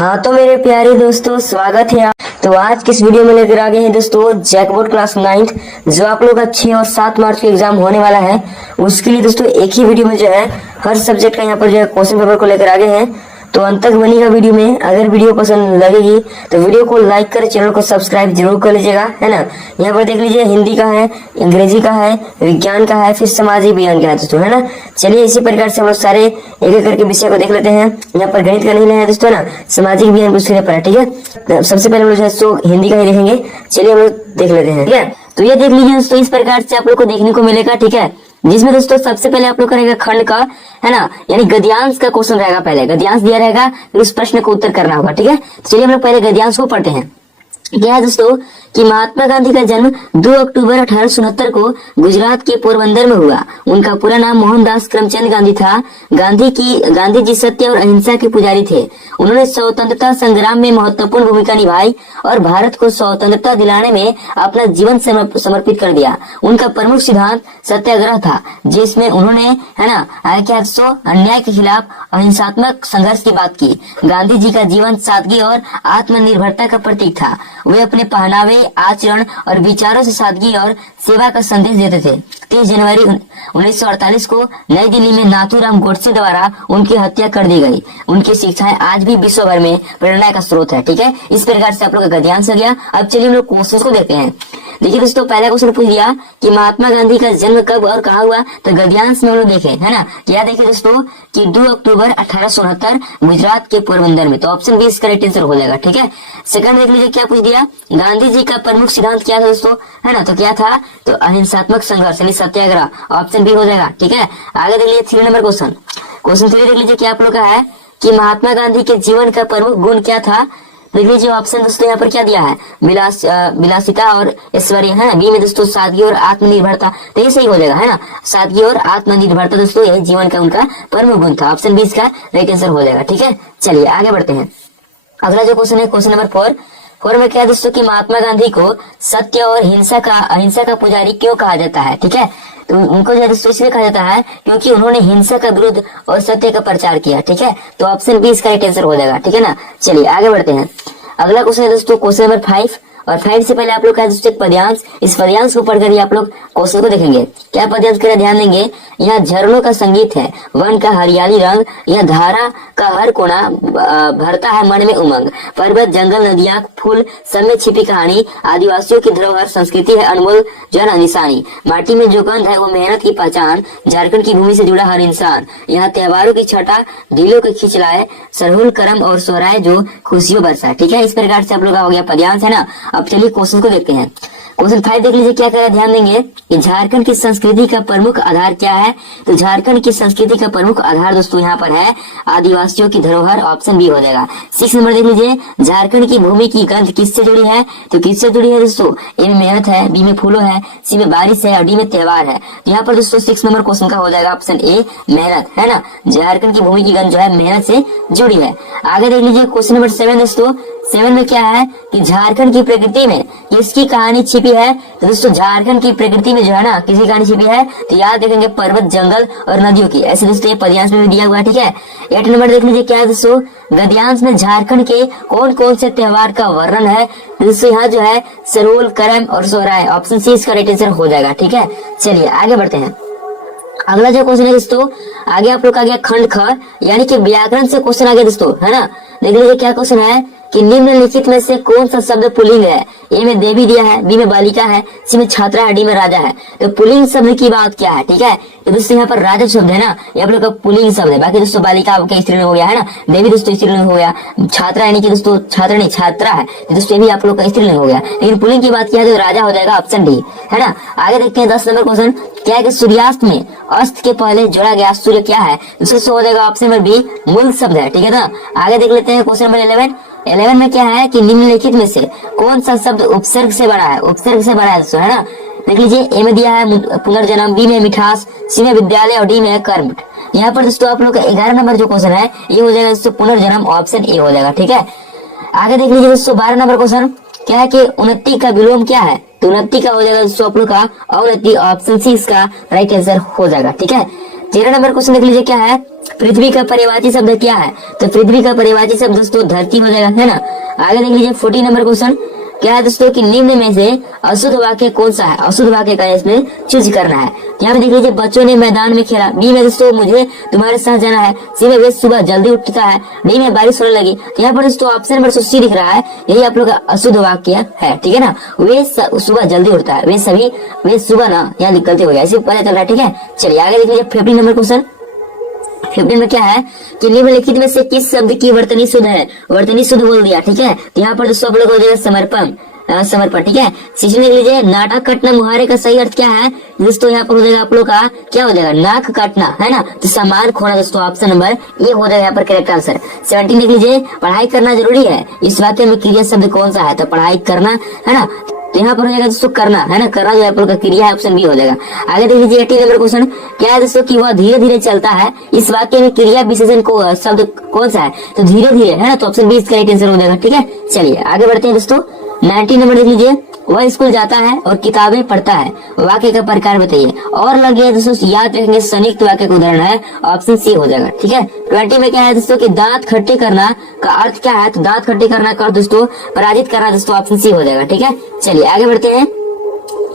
हाँ तो मेरे प्यारे दोस्तों, स्वागत है। तो आज किस वीडियो में लेकर आ गए हैं दोस्तों, जैकबोर्ड क्लास 9 जो आप लोग का 6 और 7 मार्च को एग्जाम होने वाला है, उसके लिए दोस्तों एक ही वीडियो में जो है हर सब्जेक्ट का यहाँ पर जो है क्वेश्चन पेपर को लेकर आ गए हैं। तो अंत तक बनेगा वीडियो में। अगर वीडियो पसंद लगेगी तो वीडियो को लाइक कर, चैनल को सब्सक्राइब जरूर कर लीजिएगा, है ना। यहाँ पर देख लीजिए, हिंदी का है, अंग्रेजी का है, विज्ञान का है, फिर सामाजिक विज्ञान का है दोस्तों, है ना। चलिए इसी प्रकार से हम लोग सारे एक एक करके विषय को देख लेते हैं। यहाँ पर गणित का नहीं है दोस्तों ना, सामाजिक विज्ञान उसके पर है, ठीक है। तो सबसे पहले हम लोग जो है सो हिंदी का ही देखेंगे। चलिए हम लोग देख लेते हैं, ठीक है। तो ये देख लीजिए दोस्तों, इस प्रकार से आप लोग को देखने को मिलेगा, ठीक है। जिसमें दोस्तों सबसे पहले आप लोग करेंगे खंड का, है ना, यानी गद्यांश का क्वेश्चन रहेगा। पहले गद्यांश दिया रहेगा, फिर उस प्रश्न को उत्तर करना होगा, ठीक है। चलिए हम लोग पहले गद्यांश को पढ़ते हैं। क्या है दोस्तों कि महात्मा गांधी का जन्म 2 अक्टूबर 1869 को गुजरात के पोरबंदर में हुआ। उनका पूरा नाम मोहनदास करमचंद गांधी था। गांधी जी सत्य और अहिंसा के पुजारी थे। उन्होंने स्वतंत्रता संग्राम में महत्वपूर्ण भूमिका निभाई और भारत को स्वतंत्रता दिलाने में अपना जीवन समर्पित कर दिया। उनका प्रमुख सिद्धांत सत्याग्रह था, जिसमें उन्होंने, है ना, अन्याय के खिलाफ अहिंसात्मक संघर्ष की बात की। गांधी जी का जीवन सादगी और आत्मनिर्भरता का प्रतीक था। वे अपने पहनावे, आचरण और विचारों से सादगी और सेवा का संदेश देते थे। 30 जनवरी 1948 को नई दिल्ली में नाथूराम गोडसे द्वारा उनकी हत्या कर दी गई। उनकी शिक्षाएं आज भी विश्व भर में प्रेरणा का स्रोत है, ठीक है। इस प्रकार से आप लोग का गद्यांश हो गया। अब चलिए हम लोग क्वेश्चन को देखते हैं। देखिए दोस्तों, पहला क्वेश्चन पूछ दिया कि महात्मा गांधी का जन्म कब और कहाँ हुआ। तो गद्यांश में हम लोग देखे, है ना, क्या देखे दोस्तों कि 2 अक्टूबर 1869 गुजरात के पोरबंदर में। तो ऑप्शन बी इसका राइट आंसर हो जाएगा, ठीक है। सेकंड देख लीजिए, क्या पूछ दिया, गांधी जी का प्रमुख सिद्धांत क्या था दोस्तों, है ना। तो क्या था, तो अहिंसात्मक संघर्ष यानी सत्याग्रह। ऑप्शन बी हो जाएगा, ठीक है। आगे देख लीजिए 3 नंबर क्वेश्चन। क्वेश्चन 3 देख लीजिए, क्या आप लोग का है कि महात्मा गांधी के जीवन का प्रमुख गुण क्या था। देख लीजिए ऑप्शन दोस्तों यहाँ पर क्या दिया है, विलासिता और ऐश्वर्य, है ना। बी में दोस्तों सादगी और आत्मनिर्भरता। तो ये सही हो जाएगा, है ना। सादगी और आत्मनिर्भरता दोस्तों यही जीवन का उनका प्रमुख गुण था। ऑप्शन बी इसका राइट आंसर हो जाएगा, ठीक है। चलिए आगे बढ़ते हैं। अगला जो क्वेश्चन है, क्वेश्चन नंबर 4 में क्या दोस्तों कि महात्मा गांधी को सत्य और अहिंसा का पुजारी क्यों कहा जाता है, ठीक है। तो उनको जो है दोस्तों इसलिए कहा जाता है क्योंकि उन्होंने हिंसा का विरोध और सत्य का प्रचार किया, ठीक है। तो ऑप्शन बी इसका राइट आंसर हो जाएगा, ठीक है ना। चलिए आगे बढ़ते हैं। अगला क्वेश्चन है दोस्तों क्वेश्चन नंबर 5। और 5 से पहले आप लोग का दोस्तों पद्यांश, इस पद्यांश को पढ़कर ही आप लोग क्वेश्चन को देखेंगे। क्या पद्यांश का ध्यान देंगे, यहाँ झरनों का संगीत है, वन का हरियाली रंग, यह धारा का हर कोना भरता है मन में उमंग। पर्वत, जंगल, नदियां, फूल, सब में छिपी कहानी। आदिवासियों की धरोहर संस्कृति है अनमोल जन निशानी। माटी में जो गंध है वो मेहनत की पहचान। झारखंड की भूमि से जुड़ा हर इंसान। यहाँ त्योहारों की छटा दिलों के खींच लाए। सरहुल करम और सोहराय जो खुशियों बरसाए, ठीक है। इस प्रकार से आप लोग का हो गया पद्यांश, है ना। अब चलिए क्वेश्चन को देखते हैं। क्वेश्चन 5 देख लीजिए, क्या कह रहा है, ध्यान देंगे कि झारखंड की संस्कृति का प्रमुख आधार क्या है। तो झारखंड की संस्कृति का प्रमुख आधार दोस्तों यहाँ पर है आदिवासियों की धरोहर। ऑप्शन बी हो जाएगा। 6 नंबर देख लीजिए, झारखंड की भूमि की गंध किससे जुड़ी है। तो किससे जुड़ी है दोस्तों, ए में मेहनत है, बी में फूलों है, सी में बारिश है और डी में त्योहार है। तो यहाँ पर दोस्तों 6 नंबर क्वेश्चन का हो जाएगा ऑप्शन ए मेहनत, है ना। झारखंड की भूमि की गंध जो है मेहनत से जुड़ी है। आगे देख लीजिए क्वेश्चन नंबर 7 दोस्तों। 7 में क्या है कि झारखंड की प्रकृति में किसकी कहानी छिपी है। तो दोस्तों झारखंड की प्रकृति में जो है ना किसकी कहानी छिपी है, तो याद देखेंगे पर्वत, जंगल और नदियों की। ऐसे दोस्तों ये पद्यांश में भी दिया हुआ है, ठीक है। 8 नंबर देख लीजिए, क्या है दोस्तों, गद्यांश में झारखंड के कौन कौन से त्योहार का वर्णन है। दोस्तों यहाँ जो है सरहुल, करम और सोहराय। ऑप्शन सी इसका राइट आंसर हो जाएगा, ठीक है। चलिए आगे बढ़ते हैं। अगला जो क्वेश्चन है दोस्तों, आगे आप लोग का गया खंड ख, यानी कि व्याकरण से क्वेश्चन आ गया दोस्तों, है ना। देख लीजिए क्या क्वेश्चन है कि निम्नलिखित में से कौन सा शब्द पुल्लिंग है। ए में देवी दिया है, बी में बालिका है, सी में छात्रा है, डी में राजा है। तो पुल्लिंग शब्द की बात क्या है, ठीक है। तो दोस्तों यहाँ पर राजा शब्द है ना, ये आप लोग का पुल्लिंग शब्द है। बाकी दोस्तों बालिका आपका स्त्रीलिंग हो गया, है ना। देवी दोस्तों स्त्रीलिंग हो गया। छात्रा यानी कि दोस्तों छात्रा नहीं छात्रा है, तो दोस्तों ये भी आप लोग का स्त्रीलिंग हो गया। लेकिन पुल्लिंग की बात किया तो राजा हो जाएगा, ऑप्शन डी, है ना। आगे देखते हैं 10 नंबर क्वेश्चन। क्या है कि सूर्यास्त में अस्त के पहले जोड़ा गया सूर्य क्या है। उससे हो जाएगा ऑप्शन नंबर बी मूल शब्द है, ठीक है ना। आगे देख लेते हैं क्वेश्चन नंबर 11 में क्या है कि निम्नलिखित में से कौन सा शब्द उपसर्ग से बना है। उपसर्ग से बना है दोस्तों, है ना। देख लीजिए, ए में दिया है पुनर्जन्म, बी में मिठास, सी में विद्यालय और डी में कर्म। यहाँ पर दोस्तों आप लोग का 11 नंबर जो क्वेश्चन है ये हो जाएगा दोस्तों पुनर्जन्म। ऑप्शन ए हो जाएगा, ठीक है। आगे देख लीजिए दोस्तों 12 नंबर क्वेश्चन। क्या है कि उन्नति का विलोम क्या है। तो उन्नति का हो जाएगा दोस्तों आप लोग का अवनति। ऑप्शन सी इसका राइट आंसर हो जाएगा, ठीक है। 13 नंबर क्वेश्चन देख लीजिए क्या है, पृथ्वी का पर्यायवाची शब्द क्या है? तो पृथ्वी का पर्यायवाची शब्द दोस्तों धरती हो जाएगा, है ना। आगे देख लीजिए 14 नंबर क्वेश्चन क्या है दोस्तों कि निम्न में से अशुद्ध वाक्य कौन सा है? अशुद्ध वाक्य का इसमें चूज करना है। यहाँ पे देख लीजिए बच्चों ने मैदान में खेला। बी में दोस्तों मुझे तुम्हारे साथ जाना है। सी में वे सुबह जल्दी उठता है। डी में बारिश होने लगी। तो यहाँ पर दोस्तों ऑप्शन नंबर सी दिख रहा है, यही आप लोग का अशुद्ध वाक्य है, ठीक है ना। वे सुबह जल्दी उठता है, वे सुबह ना, यहाँ गलती हो गया, इसे पता चल रहा है, ठीक है। चलिए आगे देख लीजिए 15 नंबर क्वेश्चन। 15 में क्या है कि निम्नलिखित में से किस शब्द की वर्तनी शुद्ध है? वर्तनी शुद्ध बोल दिया, ठीक है। तो यहाँ पर दोस्तों आप लोग हो जाएगा समर्पण, ठीक है। 16 देख लीजिए नाटक काटना मुहावरे का सही अर्थ क्या है? दोस्तों यहाँ पर हो जाएगा आप लोग का क्या हो जाएगा, नाक काटना, है ना। तो सामान खोना दोस्तों ऑप्शन नंबर ए हो जाएगा यहाँ पर करेक्ट आंसर। 17 देख लीजिए पढ़ाई करना जरूरी है, इस वाक्य में क्रिया शब्द कौन सा है? तो पढ़ाई करना, है ना। तो यहाँ पर हो जाएगा दोस्तों करना, है ना, करना जो है क्रिया है, ऑप्शन बी हो जाएगा। आगे देख लीजिए 18 नंबर क्वेश्चन क्या है दोस्तों कि वह धीरे धीरे चलता है, इस वाक्य में क्रिया विशेषण को शब्द कौन सा है? तो धीरे धीरे, है ना। तो ऑप्शन बी इसका राइट आंसर हो जाएगा, ठीक है। चलिए आगे बढ़ते हैं दोस्तों। 19 नंबर देख लीजिए वह स्कूल जाता है और किताबें पढ़ता है, वाक्य का प्रकार बताइए। और लगे दोस्तों याद रखेंगे संयुक्त वाक्य का उदाहरण है, ऑप्शन सी हो जाएगा, ठीक है। 20 में क्या है दोस्तों कि दांत खट्टे करना का अर्थ क्या है? तो दांत खट्टे करना का दोस्तों पराजित करना, दोस्तों ऑप्शन सी हो जाएगा, ठीक है। चलिए आगे बढ़ते हैं।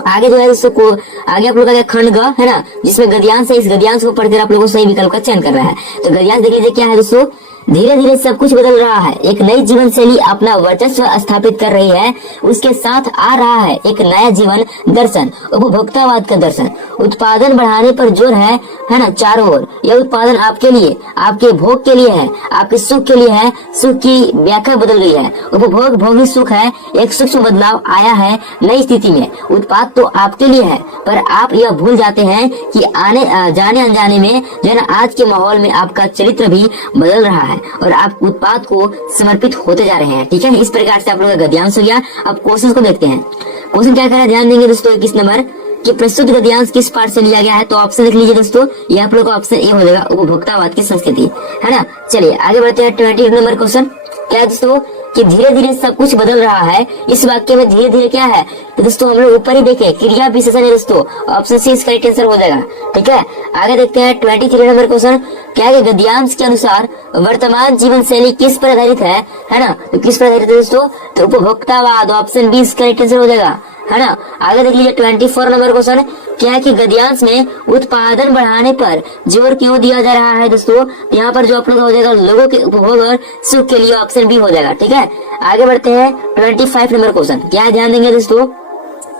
आगे जो है दोस्तों को आगे आप लोग का खंड ग है ना, जिसमें गद्यांश है, इस गद्यांश को पढ़कर आप लोगों को सही विकल्प का चयन करना है। तो गद्यांश देख लीजिए क्या है दोस्तों, धीरे धीरे सब कुछ बदल रहा है, एक नई जीवन शैली अपना वर्चस्व स्थापित कर रही है, उसके साथ आ रहा है एक नया जीवन दर्शन, उपभोक्तावाद का दर्शन, उत्पादन बढ़ाने पर जोर है ना चारों ओर। यह उत्पादन आपके लिए, आपके भोग के लिए है, आपके सुख के लिए है, सुख की व्याख्या बदल गई है, उपभोग भोगी सुख है, एक सूक्ष्म बदलाव आया है नई स्थिति में। उत्पाद तो आपके लिए है, पर आप यह भूल जाते हैं कि आने जाने अनजाने में जो है ना आज के माहौल में आपका चरित्र भी बदल रहा है और आप उत्पाद को समर्पित होते जा रहे हैं, ठीक है। इस प्रकार से आप लोग का गद्यांश हो गया। अब क्वेश्चन को देखते हैं। क्वेश्चन क्या कर रहा है, ध्यान देंगे दोस्तों 21 नंबर कि प्रस्तुत गद्यांश किस पाठ से लिया गया है? तो ऑप्शन देख लीजिए दोस्तों, ये आप लोग का ऑप्शन ए हो जाएगा, उपभोक्तावाद की संस्कृति, है ना। चलिए आगे बढ़ते हैं। 20 नंबर क्वेश्चन क्या है दोस्तों कि धीरे धीरे सब कुछ बदल रहा है, इस वाक्य में धीरे धीरे क्या है? तो दोस्तों हम लोग ऊपर ही देखें, क्रिया विशेषण है दोस्तों, ऑप्शन सी इसका राइट आंसर हो जाएगा, ठीक है। आगे देखते हैं 23 नंबर क्वेश्चन क्या है, गद्यांश के अनुसार वर्तमान जीवन शैली किस पर आधारित है ना। तो किस पर आधारित है दोस्तों? तो उपभोक्तावाद, ऑप्शन बी इसका राइट आंसर हो जाएगा, है ना। आगे देख लीजिए 24 नंबर क्वेश्चन क्या है कि गद्यांश में उत्पादन बढ़ाने पर जोर क्यों दिया जा रहा है दोस्तों? यहाँ पर जो आप लोग हो जाएगा लोगों के उपभोग और सुख के लिए, ऑप्शन बी हो जाएगा, ठीक है। आगे बढ़ते हैं 25 नंबर क्वेश्चन क्या है, ध्यान देंगे दोस्तों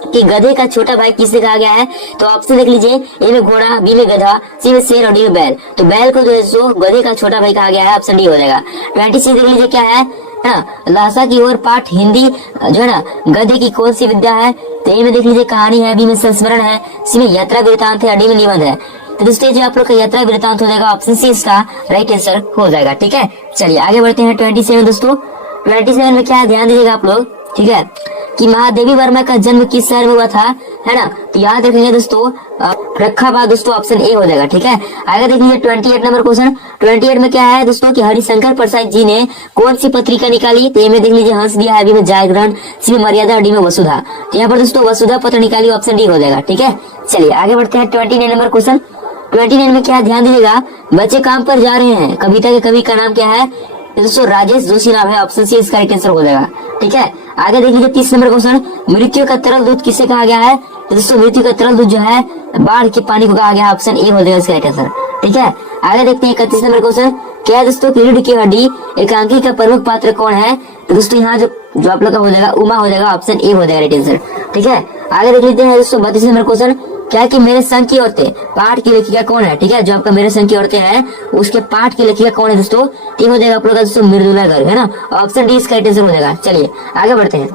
कि गधे का छोटा भाई किससे कहा गया है? तो ऑप्शन देख लीजिए, ए में घोड़ा, बी में गधा, सी में शेर और डी में बैल। तो बैल को जो है सो गधे का छोटा भाई कहा गया है, ऑप्शन डी हो जाएगा। 26 देख लीजिए क्या है लाशा की ओर पाठ हिंदी जो है ना गधे की कौन सी विद्या है? तो ए में देख लीजिए कहानी है, बी में संस्मरण है, सी में यात्रा वृतांत है, डी में निबंध है। तो दोस्तों जो आप लोग का यात्रा वृतांत हो जाएगा, ऑप्शन सी इसका राइट आंसर हो जाएगा, ठीक है। चलिए आगे बढ़ते हैं 27 दोस्तों। 27 में क्या है, ध्यान दीजिएगा आप लोग, ठीक है, कि महादेवी वर्मा का जन्म किस शहर में हुआ था, है ना। तो याद रखेंगे दोस्तों फर्रुखाबाद, दोस्तों ऑप्शन ए हो जाएगा, ठीक है। आगे देख लीजिए 28 नंबर क्वेश्चन। 28 में क्या है दोस्तों कि हरिशंकर प्रसाद जी ने कौन सी पत्रिका निकाली? तो ए में देख लीजिए हंस दिया है, बी में जागरण, सी में मर्यादा और डी में वसुधा। तो यहाँ पर दोस्तों वसुधा पत्र निकाली, ऑप्शन डी हो जाएगा, ठीक है। चलिए आगे बढ़ते हैं 29 नंबर क्वेश्चन। 29 में क्या ध्यान दीजिएगा, बच्चे काम पर जा रहे हैं, कविता के कवि का नाम क्या है? दोस्तों राजेश जोशी नाम है, ऑप्शन सी इसका राइट आंसर हो जाएगा, ठीक है। आगे देख लीजिए 30 नंबर क्वेश्चन, मृत्यु का तरल दूध किसे कहा गया है? तो दोस्तों मृत्यु का तरल दूध जो है बाढ़ के पानी को कहा गया है, ऑप्शन ए हो जाएगा इसका राइट आंसर, ठीक है। आगे देखते हैं 31 नंबर क्वेश्चन क्या है दोस्तों, रीढ़ की हड्डी एकांकी का प्रमुख पात्र कौन है? तो दोस्तों यहाँ जो आप लोग का हो जाएगा उमा हो जाएगा, ऑप्शन ए हो जाएगा राइट आंसर, ठीक है। आगे देख लेते हैं दोस्तों 32 नंबर क्वेश्चन क्या कि मेरे संग की औरतें पाठ की लेखिका कौन है? ठीक है, जो आपका मेरे संग की औरतें हैं उसके पाठ की लेखिका कौन है दोस्तों? ठीक हो जाएगा आप लोग का दोस्तों मृदुला गर्ग, है ना, ऑप्शन डी इसका राइट आंसर हो जाएगा। चलिए आगे बढ़ते हैं।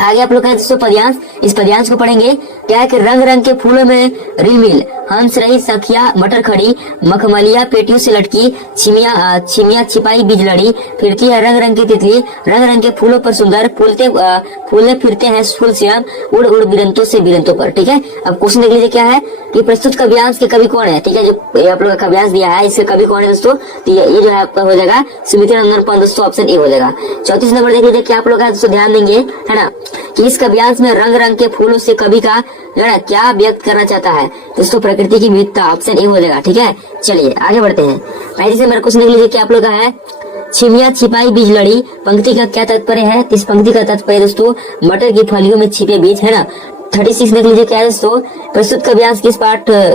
आगे आप लोग का दोस्तों पद्यांश, इस पद्यांश को पढ़ेंगे क्या है कि रंग रंग के फूलों में रिलमिल, हंस रही सखिया मटर खड़ी, मखमलिया पेटियों से लटकी, छिमिया छिपाई बीज लड़ी, फिरती है रंग रंग की तितली, रंग रंग के फूलों पर सुंदर, फूलने फिरते हैं फूल श्याम, उड़ उड़ बिरंतों से बिरंतों पर। ठीक है, अब क्वेश्चन देख लीजिए क्या है कि प्रस्तुत काव्यांश के कवि कौन है? ठीक है, जो आप लोग का काव्यांश दिया है इसके कवि कौन है दोस्तों? तो ये जो है आपका हो जाएगा सुमित्रा नंदन पंत दोस्तों, ऑप्शन ए हो जाएगा। 34 नंबर देख लीजिए क्या आप लोग दोस्तों ध्यान देंगे, है ना, कि इस काव्यांश में रंग रंग के फूलों से कवि का क्या व्यक्त करना चाहता है। दोस्तों प्रकृति की विविधता, ऑप्शन ए हो जाएगा। ठीक है, चलिए आगे बढ़ते हैं। 35 नंबर क्वेश्चन देख लीजिए क्या आप लोग का है। छिमिया छिपाई बीज लड़ी पंक्ति का क्या तात्पर्य है। इस पंक्ति का तात्पर्य दोस्तों मटर की फलियों में छिपे बीज, है ना। 36 देख लीजिए क्या है दोस्तों। प्रस्तुत काव्यांश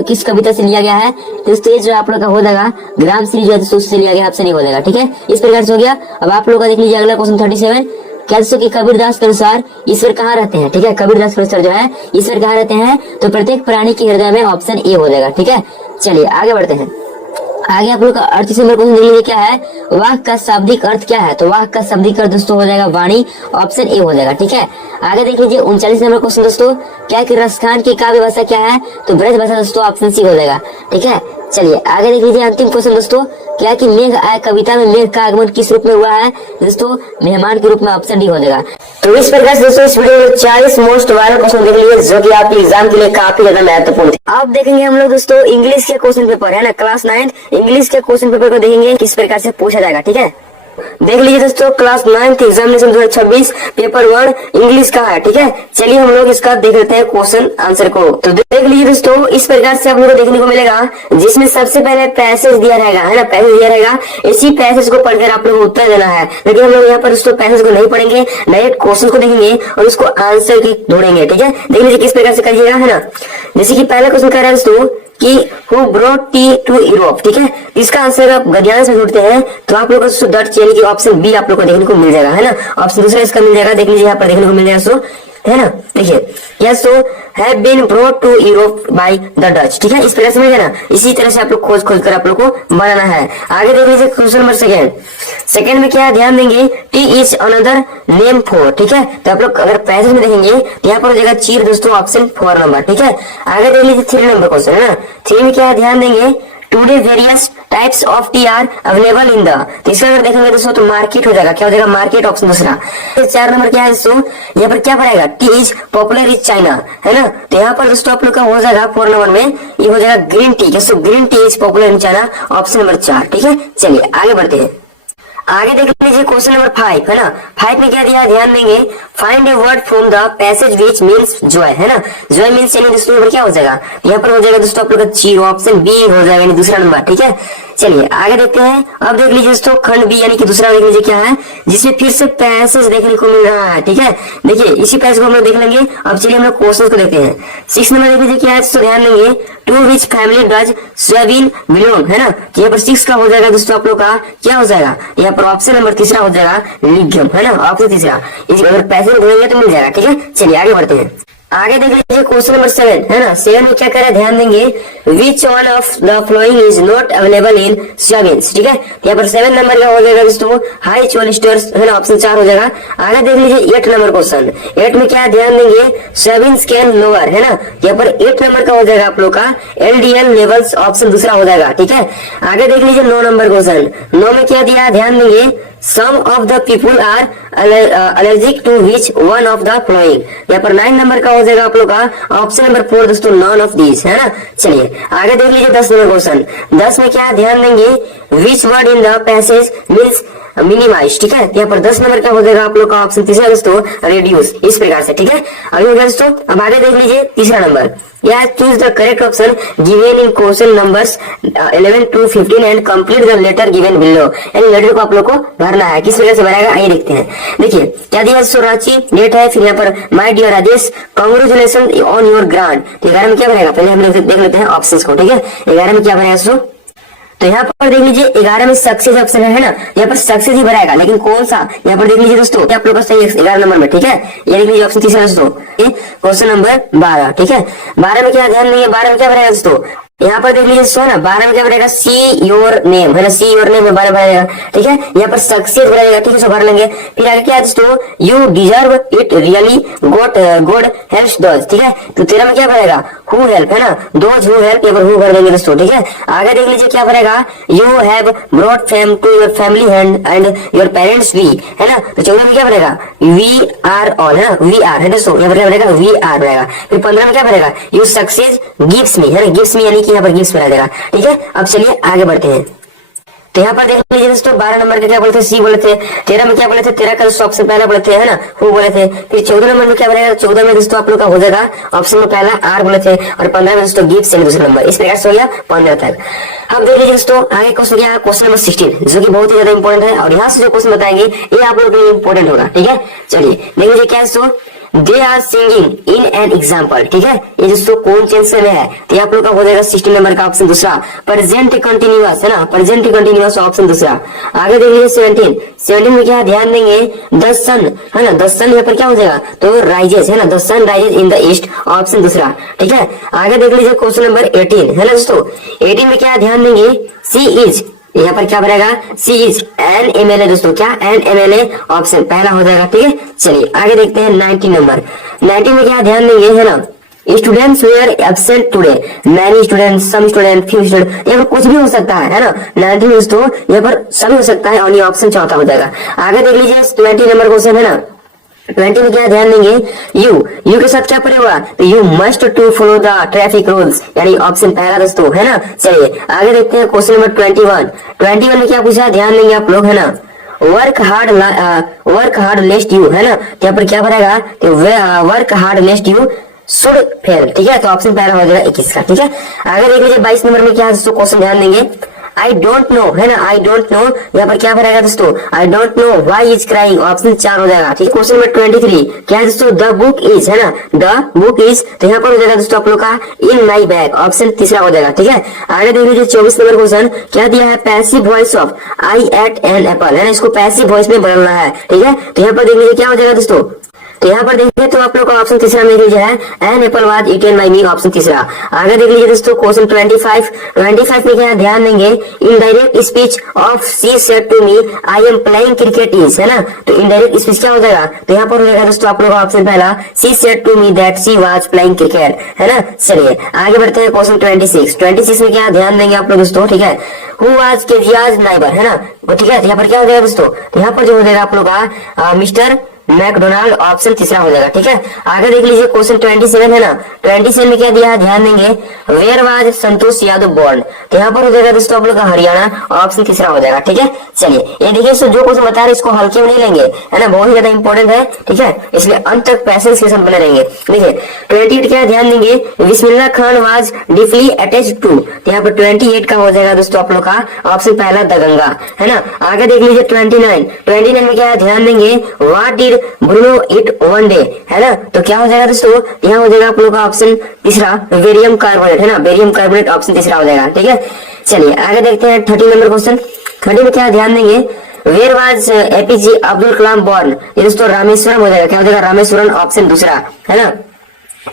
किस कविता से लिया गया है। दोस्तों ये जो आप लोग का हो जाएगा ग्राम श्री जो है दोस्तों उससे लिया गया, ऑप्शन ए हो जाएगा। ठीक है, इस प्रकार से हो गया। अब आप लोग का देख लीजिए अगला क्वेश्चन 37। क्या दोस्तों कि कबीरदास के अनुसार ईश्वर कहाँ रहते हैं। ठीक है, कबीरदास के अनुसार जो है ईश्वर कहाँ रहते हैं, तो प्रत्येक प्राणी के हृदय में, ऑप्शन ए हो जाएगा। ठीक है, चलिए आगे बढ़ते हैं। आगे आप लोग का 38 नंबर क्वेश्चन देख लीजिए क्या है। वाक का शाब्दिक अर्थ क्या है। तो वाक का शाब्दिक अर्थ दोस्तों हो जाएगा वाणी, ऑप्शन ए हो जाएगा। ठीक है, आगे देख लीजिए 39 नंबर क्वेश्चन दोस्तों। क्या कि रसखान की काव्य भाषा क्या है, तो ब्रज भाषा दोस्तों, ऑप्शन सी हो जाएगा। ठीक है, चलिए आगे देख लीजिए अंतिम क्वेश्चन दोस्तों। क्या कि मेघ आए कविता में मेघ का आगमन किस रूप में हुआ है। दोस्तों मेहमान के रूप में, ऑप्शन डी हो जाएगा। तो इस प्रकार से दोस्तों इस वीडियो में 40 मोस्ट वायरल क्वेश्चन देख लीजिए जो कि आपके एग्जाम के लिए काफी ज्यादा महत्वपूर्ण है। अब देखेंगे हम लोग दोस्तों इंग्लिश के क्वेश्चन पेपर, है ना, क्लास 9 इंग्लिश के क्वेश्चन पेपर को देखेंगे किस प्रकार से पूछा जाएगा। ठीक है, देख लीजिए दोस्तों क्लास 9 एग्जामिनेशन 2026 पेपर 1 इंग्लिश का है। ठीक है, चलिए हम लोग इसका देख लेते हैं क्वेश्चन आंसर को। तो देख लीजिए दोस्तों इस प्रकार से आप लोग को देखने को मिलेगा जिसमें सबसे पहले पैसेज दिया रहेगा, है ना, पैसेज दिया रहेगा। इसी पैसेज को पढ़कर आप लोग को उत्तर देना है। लेकिन हम लोग यहाँ पर दोस्तों पैसेज को नहीं पढ़ेंगे, डायरेक्ट क्वेश्चन को देखेंगे और उसको आंसर की ढूंढेंगे। ठीक है, देख लीजिए किस प्रकार से करिएगा, है ना। जैसे कि पहला क्वेश्चन कह रहा है दोस्तों कि who brought tea to Europe. ठीक है, इसका आंसर आप गद्यांश में ढूंढते हैं तो आप लोग को डच यानी कि ऑप्शन बी आप लोग को देखने को मिल जाएगा, है ना। ऑप्शन दूसरा इसका मिल जाएगा, देख लीजिए यहाँ पर देखने को मिल जाएगा, है ना। देखिए yes, so have been brought to Europe by the Dutch. ठीक है, इस प्रकार से मिल जाएगा ना। इसी तरह से आप लोग खोज कर आप लोग को बनाना है। आगे देख लीजिए क्वेश्चन नंबर सेकंड में क्या ध्यान देंगे, T is another name for. ठीक है, तो आप लोग अगर पैसेज में देखेंगे तो यहाँ पर हो जाएगा चीर दोस्तों, ऑप्शन 4 नंबर। ठीक है, आगे देख लीजिए 3 नंबर क्वेश्चन, है ना। 3 में क्या ध्यान देंगे, today various types of T R available in the. तो इसका अगर देखेंगे दोस्तों तो मार्केट हो जाएगा, क्या हो जाएगा, मार्केट, ऑप्शन दूसरा। 4 नंबर क्या है दोस्तों, यहाँ पर क्या पड़ेगा, T is popular is China, है ना। तो यहाँ पर दोस्तों आप लोग का हो जाएगा 4 नंबर में ये हो जाएगा ग्रीन टी। दोस्तों green tea is popular in China, option number 4। ठीक है, चलिए आगे बढ़ते हैं। आगे देख लीजिए क्वेश्चन नंबर 5, है ना। 5 में क्या दिया, ध्यान देंगे, find a word from the passage which means Joy, है ना। जॉय मीन्स यानी दोस्तों यहाँ पर क्या हो जाएगा, यहाँ पर हो जाएगा दोस्तों आप लोग का चीर, ऑप्शन बी हो जाएगा यानी दूसरा नंबर। ठीक है, चलिए आगे देखते हैं। अब देख लीजिए दोस्तों खंड बी यानी कि दूसरा देख लीजिए क्या है, जिसमें फिर से पैसेज देखने को मिल रहा है। ठीक है, देखिए इसी पैसेज को हम लोग देख लेंगे। अब चलिए हम लोग क्वेश्चन को देखते हैं। 6 नंबर देख लीजिए क्या है, तो ध्यान देंगे, to which family does soybean belong, है ना। तो यहाँ पर 6 का हो जाएगा दोस्तों आप लोग का क्या हो जाएगा, यहाँ पर ऑप्शन नंबर तीसरा हो जाएगा लिग्यम, है ना, ऑप्शन तीसरा। अगर पैसेज ढूंढेंगे तो मिल जाएगा। ठीक है, चलिए आगे बढ़ते हैं। आगे देख लीजिए क्वेश्चन नंबर 7, है ना। 7 में क्या कह रहा है, ध्यान देंगे, विच one of the following is not available in soya beans. ठीक है, यहाँ पर 7 नंबर का हो जाएगा दोस्तों हाई चोलेस्टर्स, है ना, ऑप्शन 4 हो जाएगा। आगे देख लीजिए 8 नंबर क्वेश्चन। 8 में क्या ध्यान देंगे, सोयाबीन्स कैन लोअर, है ना। यहाँ पर 8 नंबर का हो जाएगा आप लोग का एलडीएल लेवल्स, ऑप्शन दूसरा हो जाएगा। ठीक है, आगे देख लीजिए 9 नंबर क्वेश्चन। 9 में क्या दिया, ध्यान देंगे, some of the people are allergic to which one of the following. यहाँ पर 9 नंबर का हो जाएगा आप लोग का ऑप्शन नंबर 4 दोस्तों, नॉन ऑफ दिस, है ना। चलिए आगे देख लीजिए 10 नंबर क्वेश्चन। 10 में क्या ध्यान देंगे, which word in the passage means minimise. ठीक है, यहाँ पर 10 नंबर का हो जाएगा आप लोग का ऑप्शन तीसरा दोस्तों, रिड्यूस, इस प्रकार से। ठीक है, अभी हो गया दोस्तों। अब आगे देख लीजिए तीसरा नंबर, या choose the correct option given in question numbers 11 to 15 and complete the letter given below. यानी लेटर को आप लोग को भरना है, किस प्रकार से भरेगा आइए देखते हैं। देखिए क्या दिया, रांची डेट है, फिर यहाँ पर my dear Rajesh congratulation on your grant. तो 11 में क्या भरेगा, पहले हम लोग देख लेते हैं ऑप्शन को। ठीक है, 11 में क्या भरेगा दोस्तों, तो यहाँ पर देख लीजिए 11 में सक्सेस ऑप्शन है ना, यहाँ पर सक्सेस ही भराएगा, लेकिन कौन सा, यहाँ पर देख लीजिए दोस्तों आप लोग का सही 11 नंबर में। ठीक है, ये देख लीजिए ऑप्शन तीसरा दोस्तों, क्वेश्चन नंबर 12। ठीक है, 12 में क्या ध्यान देंगे, 12 में क्या भरेगा दोस्तों, यहाँ पर देख लीजिए सो ना, 12 में क्या भरेगा, सी योर नेम, है ना, सी योर नेम में 12 भरेगा। ठीक है, यहाँ पर सक्सेस भरेगा, ठीक है, सो भर लेंगे। फिर आगे क्या है दोस्तों, you deserve it really God helps those. ठीक है, तो 13 में क्या भरेगा, हु हेल्प, है ना, दोज हु हेल्प, यहाँ पर हु भर देंगे दोस्तों। ठीक है, आगे देख लीजिए क्या भरेगा, you have brought fame to your family and your parents वी, है ना। तो 14 में क्या भरेगा, वी आर ऑल, है ना, वी आर, है दोस्तों, यहाँ पर क्या भरेगा, वी आर भरेगा। फिर 15 में क्या भरेगा, यू सक्सेस गिव्स मी, है ना, गिव्स मी यानी कि यहाँ पर गिफ्ट बना देगा। ठीक है, अब चलिए आगे बढ़ते हैं। तो यहाँ पर देख लीजिए दोस्तों 12 नंबर का क्या बोले थे, सी बोले थे। 13 में क्या बोले थे, 13 का दोस्तों ऑप्शन पहला बोले थे, है ना, हु बोले थे। फिर 14 नंबर में क्या बनेगा, 14 में दोस्तों आप लोग का हो जाएगा ऑप्शन में पहला आर बोले थे। और 15 में दोस्तों गिव सेंड दूसरा नंबर। इस प्रकार से हो गया 15 तक। हम देख लीजिए दोस्तों आगे क्वेश्चन क्या है, क्वेश्चन नंबर 16, जो कि बहुत ही ज्यादा इंपॉर्टेंट है। और यहाँ से जो क्वेश्चन बताएंगे ये आप लोगों के लिए इंपॉर्टेंट होगा, ठीक है। चलिए देख लीजिए क्या है दोस्तों, they are singing in an example, ठीक है। ये दोस्तों कौन टेंस में है, तो आप लोग का हो जाएगा 16 नंबर का ऑप्शन दूसरा, प्रेजेंट कंटिन्यूअस, है ना, प्रेजेंट कंटिन्यूअस ऑप्शन दूसरा। आगे देख लीजिए 17 में क्या ध्यान देंगे, द सन, है ना, द सन यहाँ पर क्या हो जाएगा, तो राइजेस, है ना, the sun rises in the east option दूसरा, ठीक है। आगे देख लीजिए क्वेश्चन नंबर 18, है ना दोस्तों। 18 में क्या ध्यान देंगे, सी इज, यहाँ पर क्या बनेगा, सी इज एन एमएलए दोस्तों, क्या एन एमएलए ऑप्शन पहला हो जाएगा, ठीक है। चलिए आगे देखते हैं 19 नंबर। 19 में क्या ध्यान देंगे, है ना, students were absent today, many student, some student, few student, यहाँ पर कुछ भी हो सकता है ना। 19 में दोस्तों यहाँ पर सभी हो सकता है और ये ऑप्शन चौथा हो जाएगा। आगे देख लीजिए 20 नंबर क्वेश्चन, है ना। 20 में क्या ध्यान देंगे, यू के साथ क्या पड़ेगा, तो you must to follow the traffic rules, यानी ऑप्शन पहला दोस्तों, है ना। चलिए आगे देखते हैं क्वेश्चन नंबर 21 में क्या पूछा, ध्यान देंगे आप लोग, है ना, वर्क हार्ड लेस्ट यू, है ना, यहाँ पर क्या बनेगा, तो work hard लेस्ट you should fail, ठीक है। तो ऑप्शन पहला हो जाएगा 21 का, ठीक है। आगे देख लीजिए 22 नंबर में क्या है दोस्तों, क्वेश्चन ध्यान देंगे, आई डोंट नो, है ना, आई डोंट नो, यहाँ पर क्या बनेगा दोस्तों, I don't know why is crying, option 4 हो जाएगा, ठीक है। क्वेश्चन नंबर 23 क्या है दोस्तों, द बुक इज, है ना, द बुक इज, तो यहाँ पर हो जाएगा दोस्तों आप लोग का इन माई बैग, ऑप्शन तीसरा हो जाएगा, ठीक है। आगे देख लीजिए 24 नंबर क्वेश्चन क्या दिया है, passive voice of I ate an apple, है ना, इसको पैसिव वॉइस में बदलना है, ठीक है। तो यहाँ पर देख लीजिए क्या हो जाएगा दोस्तों, तो यहाँ पर देखिए तो आप लोग का ऑप्शन तीसरा में लीजिए है an apple was eaten by me, option तीसरा। आगे देख लीजिए दोस्तों क्वेश्चन 25 में क्या ध्यान देंगे, indirect speech of she said to me I am playing cricket is, है ना, तो इनडायरेक्ट स्पीच क्या हो जाएगा, तो यहाँ पर हो जाएगा दोस्तों आप लोग का ऑप्शन पहला, she said to me that she was playing cricket, है ना। चलिए आगे बढ़ते हैं क्वेश्चन 26 में क्या ध्यान देंगे आप लोग दोस्तों, ठीक है, हु वाज केजियाज नाइबर, है ना, ठीक है। यहाँ पर क्या हो जाएगा दोस्तों, तो यहाँ पर जो हो जाएगा आप लोग का मिस्टर मैकडोनाल्ड, ऑप्शन तीसरा हो जाएगा, ठीक है। आगे देख लीजिए क्वेश्चन 27 है ना। 27 में क्या दिया है, ध्यान देंगे, where was Santosh Yadav born, तो यहाँ पर हो जाएगा दोस्तों आप लोग का हरियाणा, ऑप्शन तीसरा हो जाएगा, ठीक है। चलिए ये देखिए जो क्वेश्चन बता रहे इसको हल्के में नहीं लेंगे, है ना, बहुत ही ज्यादा इंपॉर्टेंट है, ठीक है, इसलिए अंत तक पैसेंस के साथ बने रहेंगे। देखिए 28 क्या ध्यान देंगे, Bismillah Khan was deeply attached to, तो यहाँ पर 28 का हो जाएगा दोस्तों आप लोग का ऑप्शन पहला द गंगा, है ना। आगे देख लीजिए 29 में क्या है, ध्यान देंगे, what did Bruno it one day, है ना, तो क्या हो जाएगा दोस्तों, यहाँ हो जाएगा आप लोग का ऑप्शन तीसरा बेरियम कार्बोनेट, है ना, बेरियम कार्बोनेट ऑप्शन तीसरा हो जाएगा, ठीक है। चलिए आगे देखते हैं 30 नंबर क्वेश्चन। 30 में क्या ध्यान देंगे, where was APJ Abdul Kalam born, ये दोस्तों रामेश्वरम हो जाएगा, क्या हो जाएगा, रामेश्वरम ऑप्शन दूसरा, है ना।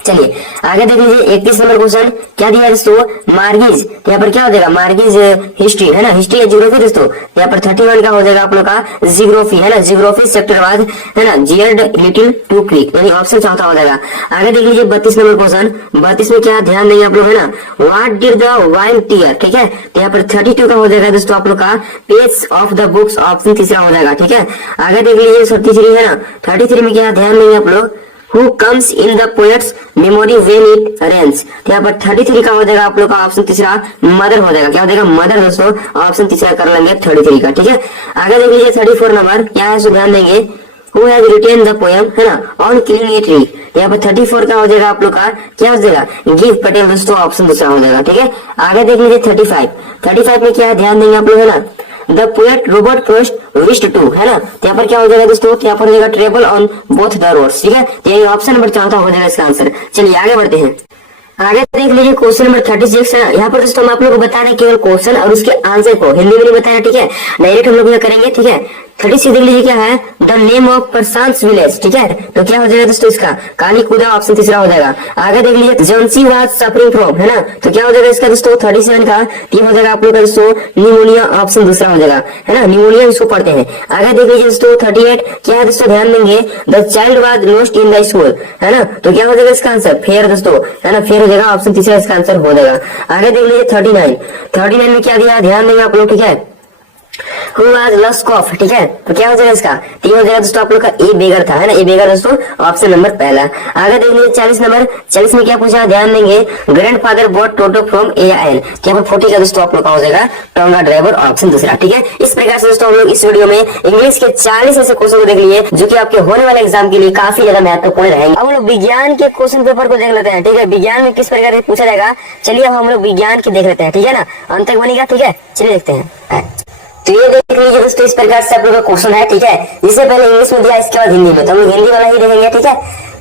चलिए आगे देख लीजिए 31 नंबर क्वेश्चन क्या दिया है दोस्तों, मार्गिज, यहाँ पर क्या हो जाएगा, मार्गिज हिस्ट्री, है ना, हिस्ट्री या जियोग्राफी दोस्तों, यहाँ पर 31 का हो जाएगा आप लोग का जियोग्राफी, है ना, जियोग्राफी सेक्टर वाज, है ना, जियर्ड लिटिल टू क्रीक, यानी ऑप्शन चौथा हो जाएगा। आगे देख लीजिए 32 नंबर क्वेश्चन। 32 में क्या ध्यान देंगे आप लोग, है ना, what did the wild tear, ठीक है, तो यहाँ पर 32 का हो जाएगा दोस्तों आप लोग का page of the books, option तीसरा हो जाएगा, ठीक है। आगे देख लीजिए 33 है ना। 33 में क्या ध्यान देंगे आप लोग, Who comes in the poet's memory when it rains, तो यहाँ पर 33 का हो जाएगा आप लोग का ऑप्शन तीसरा मदर हो जाएगा, क्या हो जाएगा, मदर दोस्तों, ऑप्शन तीसरा कर लेंगे 33 का, ठीक है। आगे देख लीजिए 34 नंबर क्या है, सो ध्यान देंगे, Who has written the poem, है ना, on killing a tree, यहाँ पर 34 का हो जाएगा आप लोग का क्या हो जाएगा, गिव पटेल दोस्तों, ऑप्शन दूसरा हो जाएगा, ठीक है। आगे देख लीजिए 35 में क्या है, ध्यान देंगे आप लोग, है ना, the poet Robert Frost wished to, है ना, तो यहाँ पर क्या हो जाएगा दोस्तों, यहाँ पर हो जाएगा travel on both the roads, ठीक है। तो ये ऑप्शन नंबर चौथा हो जाएगा इसका आंसर। चलिए आगे बढ़ते हैं। आगे देख लीजिए क्वेश्चन नंबर 36 है। यहाँ पर दोस्तों हम आप लोग को बता रहे हैं केवल क्वेश्चन और उसके आंसर को हिंदी में नहीं बताया, ठीक है, डायरेक्ट हम लोग यह करेंगे, ठीक है। 36 देख लीजिए क्या है, the name of Prashant village, ठीक है, तो क्या हो जाएगा दोस्तों इसका काली कुदा, ऑप्शन तीसरा हो जाएगा। आगे देख लीजिए जॉन्सी वाज सफरिंग फ्रॉम, है ना, तो क्या हो जाएगा इसका दोस्तों 37 का ये हो जाएगा आप लोग का दोस्तों निमोनिया, ऑप्शन दूसरा हो जाएगा, है ना, निमोनिया इसको पढ़ते हैं। आगे देख लीजिए दोस्तों 38 क्या है दोस्तों, ध्यान देंगे, the child was lost in the school, है ना, तो क्या हो जाएगा इसका आंसर फेयर दोस्तों, है ना, फेयर हो जाएगा, ऑप्शन तीसरा इसका आंसर हो जाएगा। आगे देख लीजिए 39 में क्या दिया ध्यान देंगे आप लोग, ठीक है। हु वाज लॉस्ट कॉफ, ठीक है। तो क्या हो जाएगा इसका, टी हो जाएगा दोस्तों आप लोग का ए बेगर था, है ना, ए बेगर दोस्तों ऑप्शन नंबर पहला। आगे देख लीजिए 40 नंबर, 40 में क्या पूछा, ध्यान देंगे, grandfather bought Toto from a एल, यहाँ पर 40 का दोस्तों आप लोग का हो जाएगा टोंगा ड्राइवर ऑप्शन दूसरा, ठीक है। इस प्रकार से दोस्तों हम लोग इस वीडियो में इंग्लिश के 40 ऐसे क्वेश्चन को देख लिए जो कि आपके होने वाले एग्जाम के लिए काफी ज्यादा महत्वपूर्ण रहेंगे। अब हम लोग विज्ञान के क्वेश्चन पेपर को देख लेते हैं, ठीक है। विज्ञान में किस प्रकार से पूछा जाएगा, चलिए अब हम लोग विज्ञान की देख लेते हैं, ठीक है ना, अंत तक बनेगा, ठीक है। चलिए देखते हैं। तो ये देख लीजिए दोस्तों, इस प्रकार से आप लोग का क्वेश्चन है, ठीक है। जिससे पहले इंग्लिश में दिया, इसके बाद हिंदी में, तो हम लोग हिंदी वाला ही देखेंगे, ठीक है।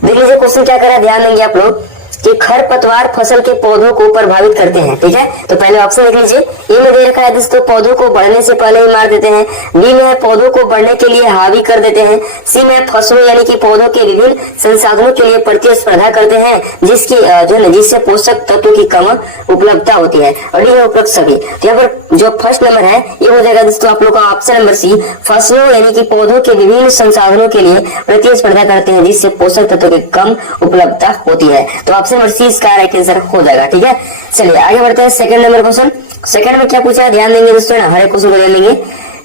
देख लीजिए क्वेश्चन क्या करा, ध्यान देंगे आप लोग कि खरपतवार फसल के पौधों को प्रभावित करते हैं, ठीक है। तो पहले ऑप्शन देख लीजिए, ए में दे रखा है दोस्तों पौधों को बढ़ने से पहले ही मार देते हैं, बी में है पौधों को बढ़ने के लिए हावी कर देते हैं, सी में फसलों यानी कि पौधों के विभिन्न संसाधनों के लिए प्रतिस्पर्धा करते हैं जिसकी जो है जिससे पोषक तत्वों की कम उपलब्धता होती है, और डी है उपरोक्त सभी। तो यहाँ पर जो फर्स्ट नंबर है ये हो जाएगा दोस्तों आप लोग का ऑप्शन नंबर सी, फसलों यानी कि पौधों के विभिन्न संसाधनों के लिए प्रतिस्पर्धा करते हैं जिससे पोषक तत्वों की कम उपलब्धता होती है। तो ऑप्शन नंबर सी इसका राइट आंसर हो जाएगा, ठीक है। चलिए आगे बढ़ते हैं सेकंड नंबर क्वेश्चन। सेकंड में क्या पूछा है, ध्यान देंगे दोस्तों ना, हर एक क्वेश्चन को ध्यान देंगे।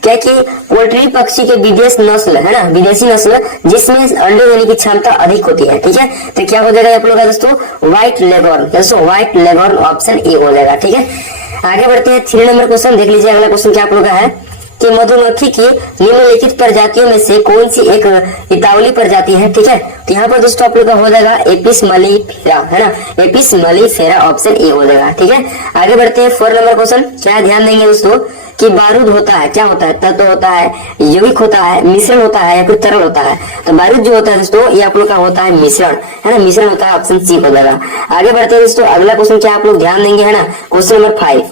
क्या कि पोल्ट्री पक्षी के विदेश नस्ल है ना, विदेशी नस्ल जिसमें अंडे देने की क्षमता अधिक होती है, ठीक है। तो क्या हो जाएगा आप लोग का दोस्तों, व्हाइट लेगॉर्न, दोस्तों व्हाइट लेगॉर्न ऑप्शन ए हो जाएगा, ठीक है। आगे बढ़ते हैं 3 नंबर क्वेश्चन, देख लीजिए अगला क्वेश्चन क्या आप लोग का है कि मधुमक्खी की निम्नलिखित प्रजातियों में से कौन सी एक इतावली प्रजाति है, ठीक है। तो यहाँ पर दोस्तों आप लोग का हो जाएगा एपिस मलीफेरा, है ना, एपिस मलीफेरा ऑप्शन ए हो जाएगा, ठीक है। आगे बढ़ते हैं 4 नंबर क्वेश्चन, क्या ध्यान देंगे दोस्तों कि बारूद होता है, क्या होता है, तत्व होता है, यौगिक होता है, मिश्रण होता है या फिर तरल होता है। तो बारूद जो होता है दोस्तों ये आप लोग का होता है मिश्रण, है ना, मिश्रण होता है, ऑप्शन सी हो जाएगा। आगे बढ़ते हैं दोस्तों अगला क्वेश्चन क्या आप लोग ध्यान देंगे, है ना, क्वेश्चन नंबर 5,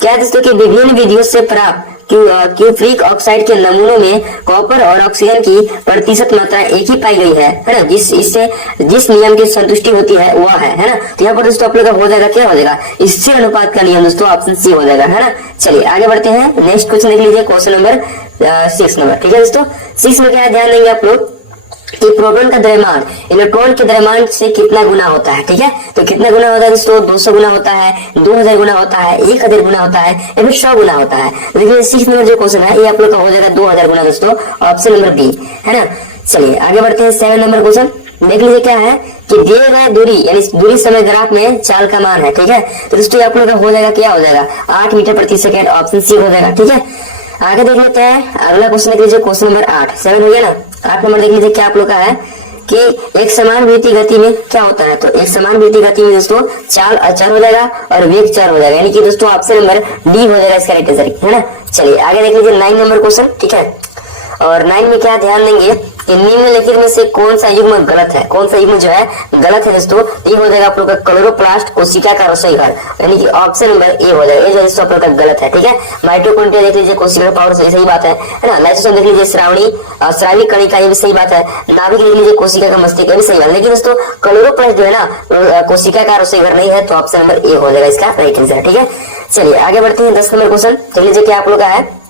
क्या दोस्तों कि विभिन्न विधियों से प्राप्त क्यूप्रिक ऑक्साइड के नमूनों में कॉपर और ऑक्सीजन की प्रतिशत मात्रा एक ही पाई गई है ना, जिस नियम की संतुष्टि होती है वह है ना। तो यहाँ पर दोस्तों आप लोग का हो जाएगा, क्या हो जाएगा, स्थिर अनुपात का नियम दोस्तों ऑप्शन सी हो जाएगा, है ना। चलिए आगे बढ़ते हैं, नेक्स्ट क्वेश्चन देख लीजिए क्वेश्चन नंबर 6 नंबर, ठीक है दोस्तों। 6 में क्या है, ध्यान देंगे आप लोग कि प्रोटॉन का द्रव्यमान इलेक्ट्रॉन के द्रव्यमान से कितना गुना होता है, ठीक है। तो कितना गुना होता है दोस्तों, 200 गुना होता है, 2000 गुना होता है, 1000 गुना होता है या फिर 100 गुना होता है। देखिए 6 नंबर जो क्वेश्चन है ये आप लोग का हो जाएगा 2000 गुना दोस्तों, ऑप्शन नंबर बी, है ना। चलिए आगे बढ़ते हैं 7 नंबर क्वेश्चन, देख लीजिए क्या है कि दिए गए दूरी यानी दूरी समय ग्राफ में चाल का मान है, ठीक है। तो दोस्तों आप लोग का हो जाएगा, क्या हो जाएगा, 8 मीटर प्रति सेकेंड, ऑप्शन सी हो जाएगा, ठीक है। आगे देख लेते हैं अगला क्वेश्चन, देख लीजिए क्वेश्चन नंबर 8, 7 हो गया ना। 8 नंबर देख लीजिए क्या आप लोग का है कि एक समान वृत्ति गति में क्या होता है, तो एक समान वृत्ति गति में दोस्तों चाल अचर हो जाएगा और वेग चर हो जाएगा, यानी कि दोस्तों ऑप्शन नंबर डी हो जाएगा इसका राइट आंसर, है ना। चलिए आगे देख लीजिए 9 नंबर क्वेश्चन, ठीक है। और 9 में क्या ध्यान देंगे कि निम्नलिखित में से कौन सा युग्म गलत है, कौन सा युग्म जो है गलत है दोस्तों, ये हो जाएगा आप लोग का क्लोरोप्लास्ट कोशिका का रसोई घर, यानी कि ऑप्शन नंबर ए हो जाएगा, ये जो दोस्तों आप लोग का गलत है, ठीक है। माइटोकॉन्ड्रिया देख लीजिए कोशिका का पावर सही बात है ना। लाइसोसोम देख लीजिए श्रावी कणिका, ये भी सही बात है। नाभिक देख लीजिए कोशिका का मस्तिष्क, ये भी सही बात है। लेकिन दोस्तों क्लोरोप्लास्ट जो है ना कोशिका का रसोई घर नहीं है, तो ऑप्शन नंबर ए हो जाएगा इसका राइट आंसर, ठीक है। चलिए आगे बढ़ते हैं 10 नंबर क्वेश्चन, देख लीजिए क्या आप लोग का है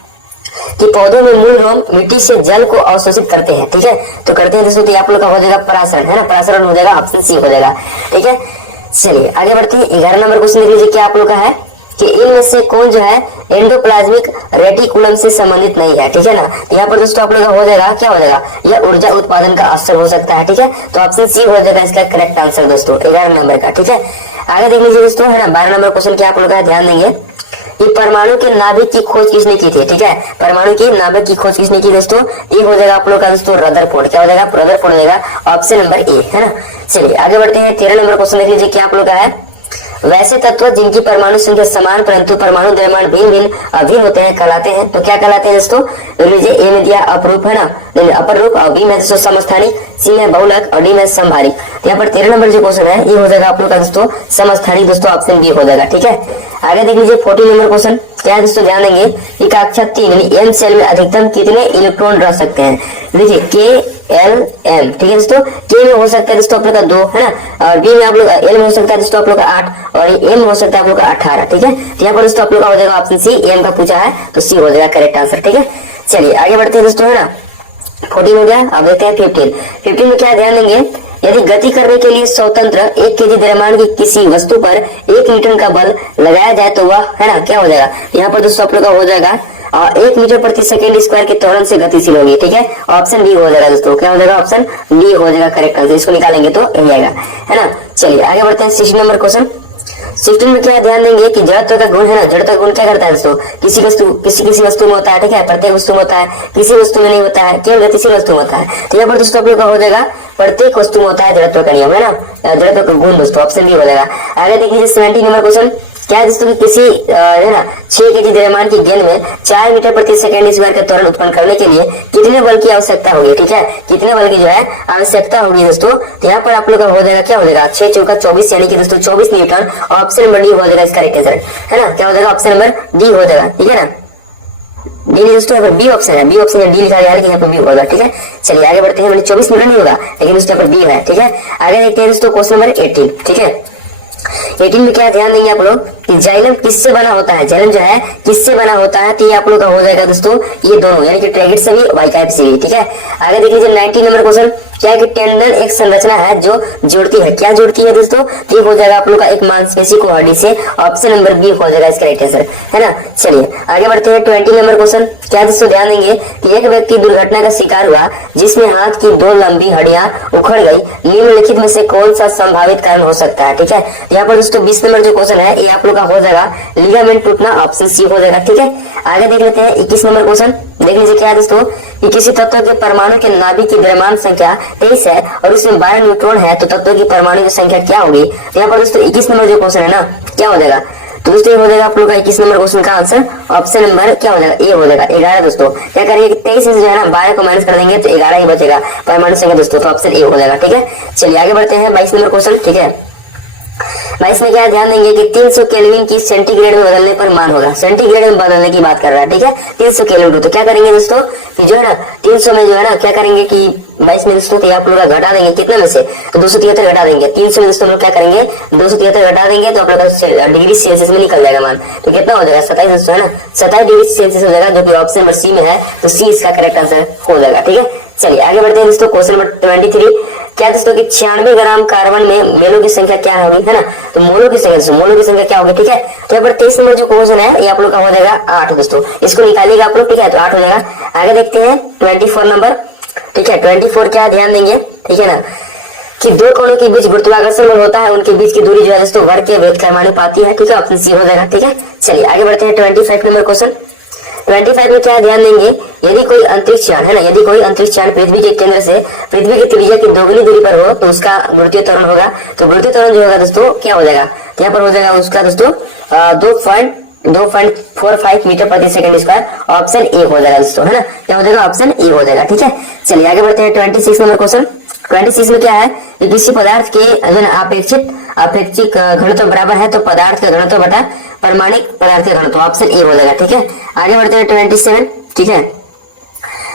कि पौधों में मूल रोम मिट्टी से जल को अवशोषित करते हैं, ठीक है। तो करते हैं दोस्तों, तो आप लोग का हो जाएगा परासरण, है ना, परासरण हो जाएगा, ऑप्शन सी हो जाएगा, ठीक है। चलिए आगे बढ़ते हैं 11 नंबर क्वेश्चन, देख लीजिए क्या आप लोग का है कि इनमें से कौन जो है एंडोप्लाज्मिक रेटिकुलम से संबंधित नहीं है, ठीक है ना। यहाँ पर दोस्तों आप लोग का हो जाएगा, क्या हो जाएगा, यह ऊर्जा उत्पादन का अवसर हो सकता है, ठीक है। तो ऑप्शन सी हो जाएगा इसका करेक्ट आंसर दोस्तों 11 नंबर का, ठीक है। आगे देख लीजिए दोस्तों, है ना, 12 नंबर क्वेश्चन क्या आप लोग का ध्यान देंगे कि परमाणु के नाभिक की खोज किसने की थी, ठीक है। परमाणु के नाभिक की खोज किसने की दोस्तों, ये हो जाएगा आप लोग का दोस्तों रदरफोर्ड, क्या हो जाएगा, रदरफोर्ड हो जाएगा, ऑप्शन नंबर ए, है ना। चलिए आगे बढ़ते हैं 13 नंबर क्वेश्चन, देख लीजिए क्या आप लोग का है, वैसे तत्व जिनकी परमाणु संख्या समान परंतु परमाणु द्रव्यमान भिन्न होते हैं कहलाते हैं, तो क्या कहलाते हैं दोस्तों, लीजिए ए में दिया अपरूप, है ना, अपर रूप, और बी में दोस्तों समस्थानिक, सी में बहुलक और डी में समभारिक। यहाँ पर 13 नंबर जो क्वेश्चन है ये हो जाएगा आप लोग का दोस्तों समस्थानिक, दोस्तों ऑप्शन बी हो जाएगा, ठीक है। आगे देख लीजिए 14 नंबर क्वेश्चन, क्या है दोस्तों, ध्यान देंगे कि कक्षा 3 यानी एम सेल में अधिकतम कितने इलेक्ट्रॉन रह सकते हैं। देखिए के एल एम, ठीक है दोस्तों, के में हो सकता है दोस्तों आप लोग का 2, है ना, और बी में आप लोग एल में हो सकता है दोस्तों आप लोग का 8 और एम में हो सकता है आप लोग का 18, ठीक है। तो यहाँ पर दोस्तों आप लोग का हो जाएगा ऑप्शन सी, एम का पूछा है तो सी हो जाएगा करेक्ट आंसर, ठीक है। चलिए आगे बढ़ते हैं दोस्तों, है ना, 14 हो गया। अब देखते हैं 15 में क्या ध्यान देंगे, यदि गति करने के लिए स्वतंत्र 1 केजी द्रव्यमान की किसी वस्तु पर 1 न्यूटन का बल लगाया जाए तो वह, है ना, क्या हो जाएगा, यहाँ पर दोस्तों आप लोग का हो जाएगा 1 मीटर प्रति सेकंड स्क्वायर के त्वरण से गतिशील होगी। ठीक है, ऑप्शन डी हो जाएगा दोस्तों। क्या हो जाएगा? ऑप्शन डी हो जाएगा करेक्ट आंसर। इसको निकालेंगे तो यही आएगा, है ना। चलिए आगे बढ़ते हैं 16 नंबर क्वेश्चन। 16 में क्या ध्यान देंगे कि जड़त्व का गुण है ना, जड़त्व का गुण क्या करता है दोस्तों? किसी वस्तु में होता है, ठीक है, प्रत्येक वस्तु में होता है, किसी वस्तु में नहीं होता है, केवल गतिशील वस्तु में होता है। तो यहाँ पर दोस्तों आप लोग का हो जाएगा प्रत्येक वस्तु में होता है जड़त्व का नियम, है ना, जड़त्व का गुण दोस्तों, ऑप्शन बी हो जाएगा। आगे देख लीजिए 17 नंबर क्वेश्चन। क्या है दोस्तों कि किसी है ना 6 केजी द्रव्यमान की गेंद में 4 मीटर प्रति सेकंड स्क्वायर का त्वरण उत्पन्न करने के लिए कितने बल की आवश्यकता होगी? ठीक है, कितने बल की जो है आवश्यकता होगी दोस्तों? तो यहाँ पर आप लोग का हो जाएगा, क्या हो जाएगा? 6 चौका 24 यानी कि दोस्तों 24 न्यूटन। ऑप्शन नंबर डी हो जाएगा इसका करेक्ट आंसर, है ना। क्या हो जाएगा? ऑप्शन नंबर डी हो जाएगा, ठीक है ना। डी दोस्तों यहाँ पर बी ऑप्शन है, बी ऑप्शन है, डी लिखा गया है लेकिन यहाँ पर बी होगा, ठीक है। चलिए आगे बढ़ते हैं। मैंने 24 न्यूटन नहीं होगा लेकिन दोस्तों यहाँ पर बी है, ठीक है। आगे देखते हैं दोस्तों क्वेश्चन नंबर 18, ठीक है। 18 में क्या ध्यान देंगे आप लोग कि जाइलम किससे बना होता है? जाइलम जो है किससे बना होता है? तो ये आप लोग का हो जाएगा दोस्तों ये दोनों, यानी कि ट्रैगेट से भी वाइकाइट से भी, ठीक है। आगे देख लीजिए 19 नंबर क्वेश्चन। क्या है कि टेंडन एक संरचना है जो जोड़ती है, क्या जोड़ती है दोस्तों? ये हो जाएगा आप लोग का एक मांसपेशी को हड्डी से। ऑप्शन नंबर बी हो जाएगा इसका राइट आंसर, है ना। चलिए आगे बढ़ते हैं 20 नंबर क्वेश्चन। क्या दोस्तों ध्यान देंगे कि एक व्यक्ति दुर्घटना का शिकार हुआ जिसमें हाथ की 2 लंबी हड्डियां उखड़ गई, निम्नलिखित में से कौन सा संभावित कारण हो सकता है? ठीक है, यहाँ पर दोस्तों 20 नंबर जो क्वेश्चन है ये आप लोग का हो जाएगा लिगामेंट टूटना, ऑप्शन सी हो जाएगा, ठीक है। आगे देख लेते हैं 21 नंबर क्वेश्चन। देख लीजिए क्या है दोस्तों कि किसी तत्व के परमाणु के नाभिक की द्रव्यमान संख्या 23 है और उसमें 12 न्यूट्रॉन है, तो तत्व की परमाणु की संख्या क्या होगी? तो यहाँ पर दोस्तों 21 नंबर जो क्वेश्चन है ना, क्या हो जाएगा? तो दोस्तों ये हो जाएगा आप लोग का 21 नंबर क्वेश्चन का आंसर ऑप्शन नंबर क्या हो जाएगा? ए हो जाएगा 11 दोस्तों। क्या करेंगे कि 23 से जो है ना 12 को माइनस कर देंगे तो 11 ही बचेगा परमाणु संख्या दोस्तों, तो ऑप्शन ए हो जाएगा, ठीक है। चलिए आगे बढ़ते हैं 22 नंबर क्वेश्चन, ठीक है। 22 में क्या ध्यान देंगे कि 300 केल्विन की सेंटीग्रेड में बदलने पर मान होगा, सेंटीग्रेड में बदलने की बात कर रहा है, ठीक है। 300 केल्विन तो क्या करेंगे दोस्तों कि जो है ना 300 में जो है ना क्या करेंगे कि 22 में दोस्तों आप लोग घटा देंगे कितने में से? तो 273 घटा देंगे। 300 में दोस्तों हम लोग क्या करेंगे 273 घटा देंगे तो आप लोग डिग्री सेल्सियस में निकल जाएगा मान, तो कितना हो जाएगा 27 दोस्तों, है ना। 27 डिग्री सेल्सियस हो जाएगा जो कि ऑप्शन नंबर सी में है, तो सी इसका करेक्ट आंसर हो जाएगा, ठीक है। चलिए आगे बढ़ते हैं दोस्तों क्वेश्चन नंबर 23। क्या दोस्तों कि 96 ग्राम कार्बन में मेलों की संख्या क्या होगी, है ना। तो मोलों की संख्या क्या होगी, ठीक है। तो यहाँ पर 23 नंबर जो क्वेश्चन है ये आप लोग का हो जाएगा 8 दोस्तों, इसको निकालिएगा आप लोग, ठीक है, तो 8 हो जाएगा। आगे देखते हैं 24 नंबर, ठीक है। 24 क्या ध्यान देंगे, ठीक है ना, कि 2 कोणों के बीच गुरुत्वाकर्षण बल होता है, उनके बीच की दूरी जो है दोस्तों वर्ग के व्यतिक्रमानुपाती है, ठीक है, ऑप्शन सी हो जाएगा, ठीक है। चलिए आगे बढ़ते हैं 25 नंबर क्वेश्चन। 25 में क्या ध्यान देंगे, यदि कोई अंतरिक्ष यान है ना, यदि कोई अंतरिक्ष यान पृथ्वी के केंद्र से पृथ्वी की त्रिज्या की दोगुनी दूरी पर हो तो उसका गुरुत्वीय त्वरण होगा, तो गुरुत्वीय त्वरण जो होगा दोस्तों क्या हो जाएगा? यहाँ पर हो जाएगा उसका दोस्तों 2.45 मीटर प्रति सेकंड स्क्वायर, ऑप्शन ए हो जाएगा दोस्तों, है ना। क्या हो जाएगा? ऑप्शन ए हो जाएगा, ठीक है। चलिए आगे बढ़ते हैं 26 नंबर क्वेश्चन। 26 में क्या है कि किसी पदार्थ के अपेक्षिक घनत्व बराबर है तो पदार्थ का घनत्व बटा परमाणिक पदार्थ का घनत्व, ऑप्शन ए हो जाएगा, ठीक है। आगे बढ़ते हैं 27, ठीक है।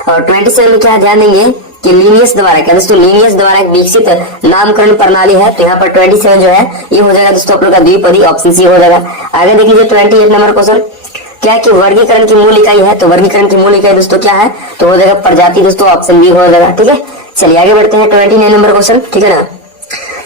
और 27 में क्या ध्यान देंगे कि लीनियस द्वारा, क्या दोस्तों लीनियस द्वारा एक विकसित नामकरण प्रणाली है, तो यहाँ पर 27 जो है ये हो जाएगा दोस्तों आप लोग का द्विपदी, ऑप्शन सी हो जाएगा। आगे देख लीजिए 28 नंबर क्वेश्चन। क्या कि वर्गीकरण की मूल इकाई है, तो वर्गीकरण की मूल इकाई दोस्तों क्या है? तो हो जाएगा प्रजाति दोस्तों, ऑप्शन बी हो जाएगा, ठीक है। चलिए आगे बढ़ते हैं 29 नंबर क्वेश्चन, ठीक है ना।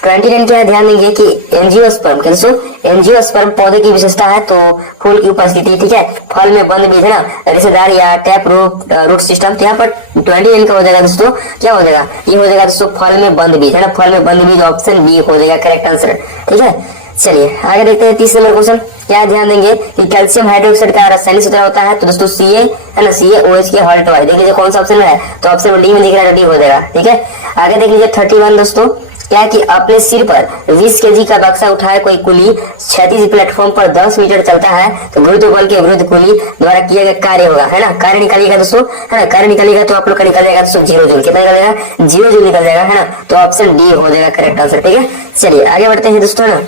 29 क्या है ध्यान देंगे कि एंजियोस्पर्म, दोस्तों एंजियोस्पर्म पौधे की विशेषता है, तो फूल की उपस्थिति, ठीक है, फल में बंद बीज है ना, रेशेदार या टैप रूट सिस्टम। तो यहाँ पर 29 का हो जाएगा दोस्तों क्या हो जाएगा? ये हो जाएगा दोस्तों फल में बंद बीज, है ना, फल में बंद बीज, ऑप्शन बी हो जाएगा करेक्ट आंसर, ठीक है। चलिए आगे देखते हैं 30 नंबर क्वेश्चन। क्या ध्यान देंगे कि कैल्शियम हाइड्रोक्साइड का रासायनिक सूत्र होता है, तो दोस्तों Ca है ना, CaOH के हॉल्ट वाइज, देख लीजिए कौन सा ऑप्शन है, तो ऑप्शन डी में दिख रहा है, डी हो जाएगा, ठीक है। आगे देख लीजिए 31 दोस्तों। क्या कि अपने सिर पर 20 केजी का बक्सा उठाए कोई कुली क्षैतिज प्लेटफॉर्म पर 10 मीटर चलता है, तो गुरुत्व बल के विरुद्ध कुली द्वारा किया गया कार्य होगा, है ना। कार्य निकालिएगा दोस्तों, है ना, कार्य निकालिएगा तो आप लोग का निकल जाएगा दोस्तों 0 जूल, कितना निकल जाएगा? 0 जूल निकल जाएगा, है ना, तो ऑप्शन डी हो जाएगा करेक्ट आंसर, ठीक है। चलिए आगे बढ़ते हैं दोस्तों ना।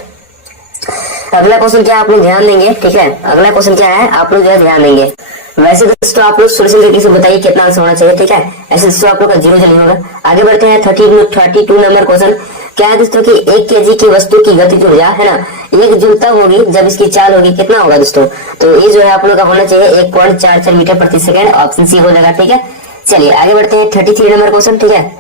अगला क्वेश्चन क्या आप लोग ध्यान देंगे, ठीक है। अगला क्वेश्चन क्या है आप लोग जो है ध्यान देंगे। वैसे दोस्तों आप लोग सोल्यूशन करके से बताइए कितना आंसर होना चाहिए, ठीक है। ऐसे दोस्तों आप लोग का 0 नहीं होगा। आगे बढ़ते हैं 32 नंबर क्वेश्चन। क्या है दोस्तों कि 1 केजी की वस्तु की गतिज ऊर्जा है ना 1 जूल तब होगी जब इसकी चाल होगी, कितना होगा दोस्तों? तो ये जो है आप लोग का होना चाहिए 1.44 मीटर प्रति सेकंड, ऑप्शन सी हो जाएगा, ठीक है। चलिए आगे बढ़ते हैं 33 नंबर क्वेश्चन, ठीक है।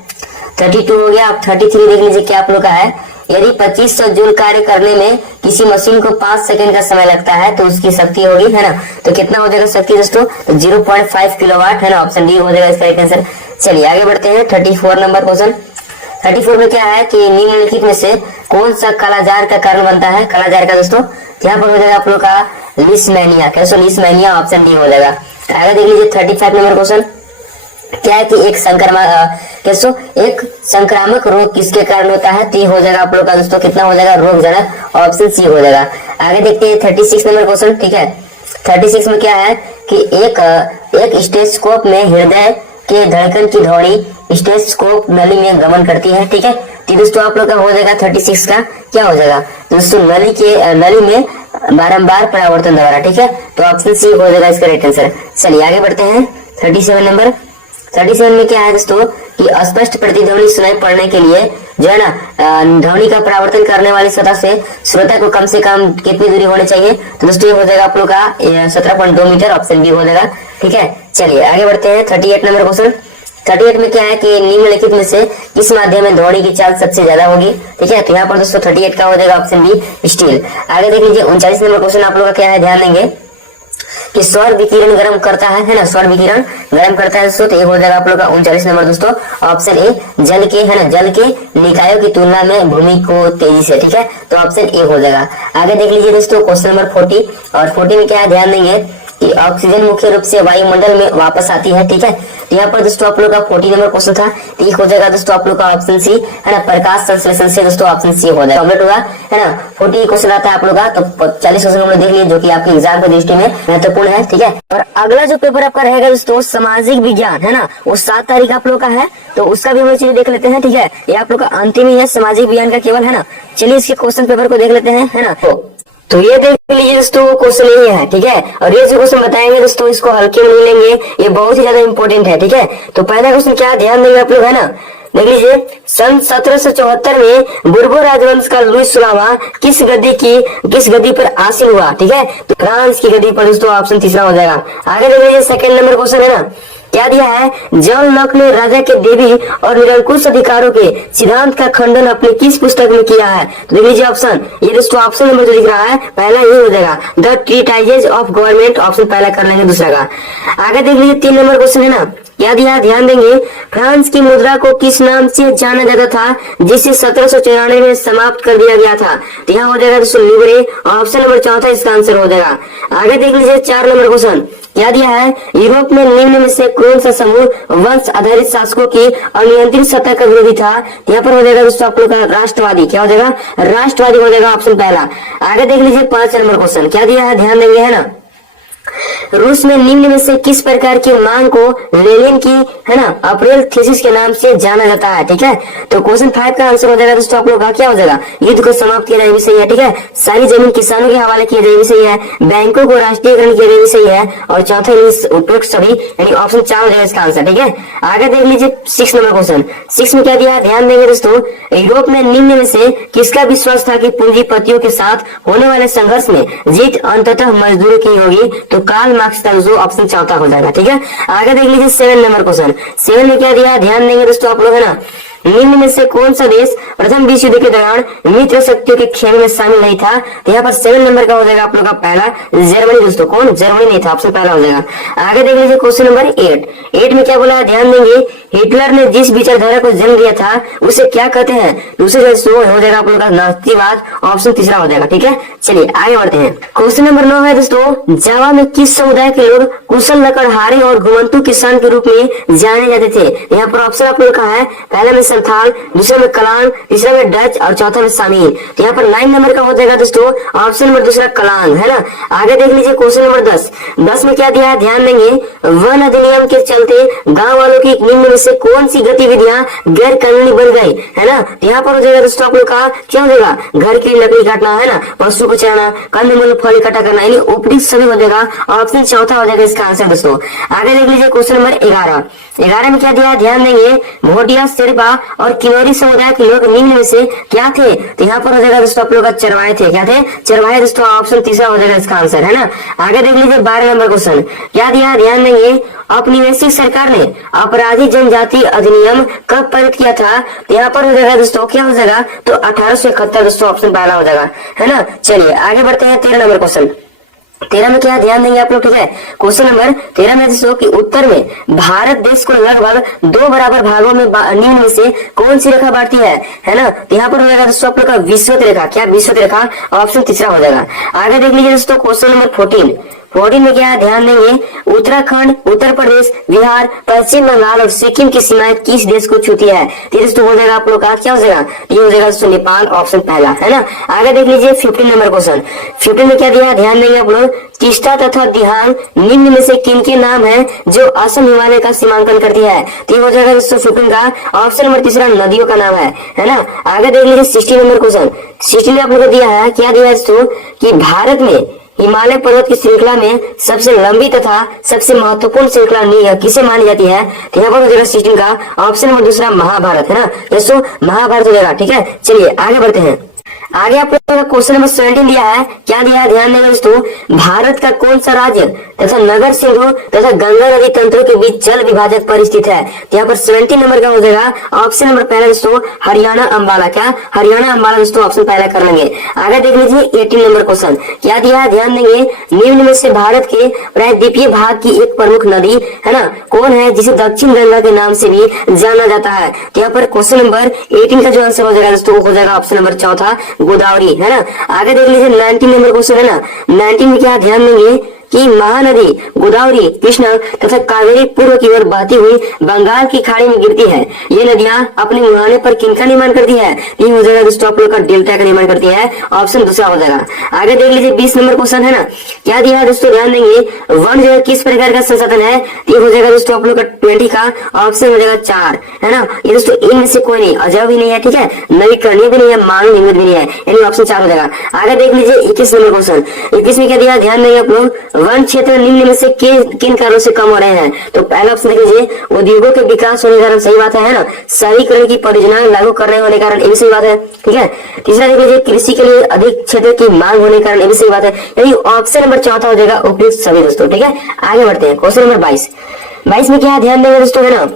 32 हो गया, आप 33 देख लीजिए क्या आप लोग का है यदि 2500 जूल कार्य करने में किसी मशीन को 5 सेकंड का समय लगता है तो उसकी शक्ति होगी, है ना। तो कितना हो जाएगा शक्ति दोस्तों, तो 0.5 किलोवाट, है ना। ऑप्शन डी हो जाएगा इसका राइट आंसर। चलिए आगे बढ़ते हैं 34 नंबर क्वेश्चन। 34 में क्या है कि निम्नलिखित में से कौन सा कालाजार का कारण बनता है। कालाजार का दोस्तों यहाँ पर हो जाएगा आप लोग का लिस्मेनिया। कैसे लिस्मेनिया, ऑप्शन डी हो जाएगा। आगे देख लीजिए 35 नंबर क्वेश्चन। क्या है कि एक संक्रामक रोग किसके कारण होता है, तो हो जाएगा आप लोग का दोस्तों कितना हो जाएगा, रोगजनक, ऑप्शन सी हो जाएगा। आगे देखते हैं 36 नंबर क्वेश्चन। ठीक है, 36 में क्या है कि एक स्टेथोस्कोप में हृदय के धड़कन की ध्वनि स्टेथोस्कोप नली में गमन करती है। ठीक है, तो दोस्तों आप लोग का हो जाएगा 36 का क्या हो जाएगा दोस्तों, नली में बारंबार परावर्तन द्वारा। ठीक है, तो ऑप्शन सी हो जाएगा इसका राइट आंसर। चलिए आगे बढ़ते हैं 37 नंबर। 37 में क्या है दोस्तों कि अस्पष्ट प्रतिध्वनि सुनाई पड़ने के लिए जो है ना ध्वनि का परावर्तन करने वाली सतह से श्रोता को कम से कम कितनी दूरी होनी चाहिए, तो दोस्तों ये हो जाएगा आप लोग का 17.2 मीटर, ऑप्शन बी हो जाएगा। ठीक है, चलिए आगे बढ़ते हैं 38 नंबर क्वेश्चन। 38 में क्या है कि निम्नलिखित में से किस माध्यम में ध्वनि की चाल सबसे ज्यादा होगी। ठीक है, तो यहाँ पर दोस्तों 38 का हो जाएगा ऑप्शन बी स्टील। आगे देख लीजिए 39 नंबर क्वेश्चन आप लोग का क्या है, ध्यान देंगे कि सौर विकिरण गर्म करता है ना, सौर विकिरण गर्म करता है दोस्तों, तो ये हो जाएगा आप लोग का 39 नंबर दोस्तों, ऑप्शन ए जल के, है ना, जल के निकायों की तुलना में भूमि को तेजी से। ठीक है, तो ऑप्शन ए हो जाएगा। आगे देख लीजिए दोस्तों क्वेश्चन नंबर 40, और 40 में क्या है, ध्यान देंगे कि ऑक्सीजन मुख्य रूप से वायुमंडल में वापस आती है। ठीक है, तो यहाँ पर दोस्तों आप लोग का 40 नंबर क्वेश्चन था, तो ये हो जाएगा दोस्तों आप लोग का ऑप्शन सी, है ना, प्रकाश संश्लेषण से दोस्तों ऑप्शन सी हो जाएगा, कम्प्लीट होगा, है ना। 40 क्वेश्चन आता है आप लोग का, तो 40 क्वेश्चन हमने देख लिए जो कि आपके एग्जाम की दृष्टि में महत्वपूर्ण है। ठीक है, और अगला जो पेपर आपका रहेगा दोस्तों सामाजिक विज्ञान, है ना, वो 7 तारीख आप लोग का है, तो उसका भी हम चीज देख लेते हैं। ठीक है, ये आप लोग का अंतिम ही है सामाजिक विज्ञान का केवल, है ना। चलिए इसके क्वेश्चन पेपर को देख लेते हैं, है ना। तो ये देख लीजिए दोस्तों क्वेश्चन यही है। ठीक है, और ये जो क्वेश्चन बताएंगे दोस्तों इसको हल्के में नहीं लेंगे, ये बहुत ही ज्यादा इंपॉर्टेंट है। ठीक है, तो पहला क्वेश्चन क्या ध्यान देंगे आप लोग, है ना, देख लीजिए। सन 1774 में बुर्बो राजवंश का लुई 16वां किस गद्दी पर आसीन हुआ। ठीक है, तो फ्रांस की गद्दी पर दोस्तों, ऑप्शन तीसरा हो जाएगा। आगे देख लीजिए सेकंड नंबर क्वेश्चन, है ना, क्या दिया है, जॉन लॉक ने राजा के देवी और निरंकुश अधिकारों के सिद्धांत का खंडन अपनी किस पुस्तक में किया है, तो देख लीजिए ऑप्शन, ये दोस्तों ऑप्शन नंबर जो दिख रहा है पहला ये हो जाएगा, द ट्रीटाइजेज ऑफ गवर्नमेंट, ऑप्शन पहला कर लेंगे दूसरा का। आगे देख लीजिए 3 नंबर क्वेश्चन, है ना, क्या दिया, ध्यान देंगे, फ्रांस की मुद्रा को किस नाम से जाना जाता था जिसे 1794 में समाप्त कर दिया गया था, तो यहाँ हो जाएगा दोस्तों लिबरे, ऑप्शन नंबर चौथा इसका आंसर हो जाएगा। आगे देख लीजिए 4 नंबर क्वेश्चन, क्या दिया है, यूरोप में निम्न में से कौन सा समूह वंश आधारित शासकों की अनियंत्रित सत्ता का विरोधी था, यहाँ पर हो जाएगा दोस्तों आप लोग का राष्ट्रवादी, क्या हो जाएगा, राष्ट्रवादी हो जाएगा, ऑप्शन पहला। आगे देख लीजिए 5 नंबर क्वेश्चन, क्या दिया है, ध्यान देंगे, है ना, रूस में निम्न में से किस प्रकार की मांग को लेनिन की, है ना, अप्रैल थीसिस के नाम से जाना जाता है। ठीक है, तो क्वेश्चन 5 का आंसर हो जाएगा दोस्तों आप लोग का क्या हो जाएगा, युद्ध को समाप्त किया जाए भी सही है। ठीक है, सारी जमीन किसानों के हवाले किया जाए भी सही है, बैंकों को राष्ट्रीयकरण किया जाए भी सही है, और चौथा उपयुक्त सभी, यानी ऑप्शन 4 हो जाएगा इसका आंसर। ठीक है, आगे देख लीजिए 6 नंबर क्वेश्चन। 6 में क्या दिया, ध्यान देंगे दोस्तों, यूरोप में निम्न में से किसका विश्वास था कि पूंजीपतियों के साथ होने वाले संघर्ष में जीत अंततः मजदूरों की होगी, तो कार्ल मार्क्स का जो ऑप्शन चौथा हो जाएगा। ठीक है, आगे देख लीजिए 7 नंबर क्वेश्चन। 7 में क्या दिया, ध्यान देंगे दोस्तों आप लोग, है ना, निम्न में से कौन सा देश प्रथम विश्व युद्ध के दौरान मित्र शक्तियों के खेल में शामिल नहीं था, तो यहाँ पर 7 नंबर का हो जाएगा आप लोग का पहला, जर्मनी दोस्तों, कौन, जर्मनी नहीं था, ऑप्शन पहला हो जाएगा। आगे देख लीजिए क्वेश्चन नंबर 8 में क्या बोला है, ध्यान देंगे, हिटलर ने जिस विचारधारा को जन्म दिया था उसे क्या कहते हैं, दूसरे हो जाएगा आप लोग का नास्तिकवाद, ऑप्शन तीसरा हो जाएगा। ठीक है, चलिए आगे बढ़ते हैं। क्वेश्चन नंबर 9 है दोस्तों, जावा में किस समुदाय के लोग कुशल लकड़हारे और घुमंतु किसान के रूप में जाने जाते थे, यहाँ पर ऑप्शन आप लोग का है, पहला में संथाल, दूसरा में कलांग, तीसरा में डच और चौथा में सामील, तो यहाँ पर 9 नंबर का हो जाएगा दोस्तों, ऑप्शन नंबर दूसरा कलांग, है ना। आगे देख लीजिए क्वेश्चन नंबर 10 में क्या दिया है, ध्यान देंगे, वन अधिनियम के चलते गाँव वालों की निम्न में से कौन सी गतिविधियां गैर कानूनी बन गई, है ना, तो यहाँ पर हो जाएगा दोस्तों आप लोग का क्या हो जाएगा, घर की लकड़ी काटना, है ना, पशु को चराना, कंदमूल फल इकट्ठा करना, यानी उपयुक्त सभी हो जाएगा, ऑप्शन चौथा हो जाएगा इसका आंसर दोस्तों। आगे देख लीजिए क्वेश्चन नंबर 11 में क्या दिया, ध्यान देंगे, भोटिया शेरपा और किन्नौरी समुदाय के लोग निम्न में से क्या थे? तो यहाँ पर हो जाएगा दोस्तों आप लोग का चरवाहे थे। क्या थे? चरवाहे दोस्तों, ऑप्शन तीसरा हो जाएगा इसका आंसर, है ना। आगे देख लीजिए 12 नंबर क्वेश्चन। क्या दिया? ध्यान देंगे, औपनिवेशिक सरकार ने आपराधिक जनजाति अधिनियम कब पारित किया था? तो यहाँ पर हो जाएगा दोस्तों, क्या हो जाएगा? तो 1871 दोस्तों, ऑप्शन पहला हो जाएगा, है ना। चलिए आगे बढ़ते हैं 13 नंबर क्वेश्चन। 13 में क्या ध्यान देंगे आप लोग, ठीक है। क्वेश्चन नंबर 13 में दोस्तों कि उत्तर में भारत देश को लगभग 2 बराबर भागों में निम्न में से कौन सी रेखा बांटती है ना। तो यहाँ पर हो जाएगा दोस्तों आप लोग का विषुवत रेखा। क्या? विषुवत रेखा, ऑप्शन तीसरा हो जाएगा। आगे देख लीजिए दोस्तों क्वेश्चन नंबर 14 में क्या है? ध्यान देंगे, उत्तराखंड, उत्तर प्रदेश, बिहार, पश्चिम बंगाल और सिक्किम की सीमाएं किस देश को छूती है? तो दोस्तों हो जाएगा आप लोग का, क्या हो जाएगा? ये हो जाएगा दोस्तों नेपाल, ऑप्शन पहला, है ना। आगे देख लीजिए 15 नंबर क्वेश्चन। 15 में क्या दिया? ध्यान देंगे आप लोग, तीस्ता तथा दिहांग निम्न में से किन के नाम है जो असम हिमालय का सीमांकन करती है? तो ये हो जाएगा दोस्तों 15 का ऑप्शन नंबर तीसरा, नदियों का नाम है ना। आगे देख लीजिए 16 नंबर क्वेश्चन। 16 में आप लोग को दिया है, क्या दिया है दोस्तों कि भारत में हिमालय पर्वत की श्रृंखला में सबसे लंबी तथा सबसे महत्वपूर्ण श्रृंखला किसे मानी जाती है? तो यहाँ पर हो जाएगा 16 का ऑप्शन नंबर दूसरा, महाभारत, है ना। दोस्तों महाभारत हो जाएगा, ठीक है। चलिए आगे बढ़ते हैं। आगे आप लोगों का क्वेश्चन नंबर 17 दिया है। क्या दिया है? ध्यान देंगे दोस्तों, भारत का कौन सा राज्य तथा नगर सिंधु तथा गंगा नदी तंत्रों के बीच जल विभाजक पर स्थित है? तो यहाँ पर 17 नंबर का हो जाएगा ऑप्शन नंबर पहला दोस्तों, हरियाणा अम्बाला। क्या? हरियाणा अम्बाला दोस्तों, ऑप्शन पहला कर लेंगे। आगे देख लीजिए 18 नंबर क्वेश्चन। क्या दिया है? ध्यान देंगे, निम्न में से भारत के प्रायद्वीपीय भाग की एक प्रमुख नदी, है ना, कौन है जिसे दक्षिण गंगा के नाम से भी जाना जाता है? तो यहाँ पर क्वेश्चन नंबर 18 का जो आंसर हो जाएगा दोस्तों, हो जाएगा ऑप्शन नंबर चौथा, गोदावरी, है ना। आगे देख लीजिए 19 नंबर क्वेश्चन, है ना। 19 में क्या ध्यान देंगे कि महानदी गोदावरी, कृष्णा तथा कावेरी पूर्व की ओर बहती हुई बंगाल की खाड़ी में गिरती है। ये नदियां अपने मुहाने पर किनका निर्माण करती है? ये हो जाएगा दोस्तों आप लोग का डेल्टा का निर्माण करती है, ऑप्शन दूसरा हो जाएगा। आगे देख लीजिए 20 नंबर क्वेश्चन, है ना। क्या दिया है दोस्तों? ध्यान देंगे, वन जो है किस प्रकार का संसाधन है? ये हो जाएगा दोस्तों आप लोग का 20 का ऑप्शन हो जाएगा 4, है ना। ये दोस्तों इनमें से कोई नहीं, अजय भी नहीं है, ठीक है, नवीकरणीय भी नहीं है, मानव निर्मित भी नहीं है, यानी ऑप्शन 4 हो जाएगा। आगे देख लीजिए 21 नंबर क्वेश्चन। 21 में क्या दिया? ध्यान देंगे आप लोग, वन क्षेत्र निम्न में से किन कारणों से कम हो रहे हैं? तो पहला ऑप्शन देख लीजिए, उद्योगों के विकास होने के कारण, सही बात है ना। शहरीकरण की परियोजनाएं लागू कर रहे होने के कारण, ये भी सही बात है, ठीक है। तीसरा देख लीजिए, कृषि के लिए अधिक क्षेत्र की मांग होने के कारण, ये भी सही बात है, यानी ऑप्शन नंबर चौथा हो जाएगा उपयुक्त सभी दोस्तों, ठीक है। आगे बढ़ते हैं क्वेश्चन नंबर 22 में क्या है? ध्यान देंगे दोस्तों, है ना,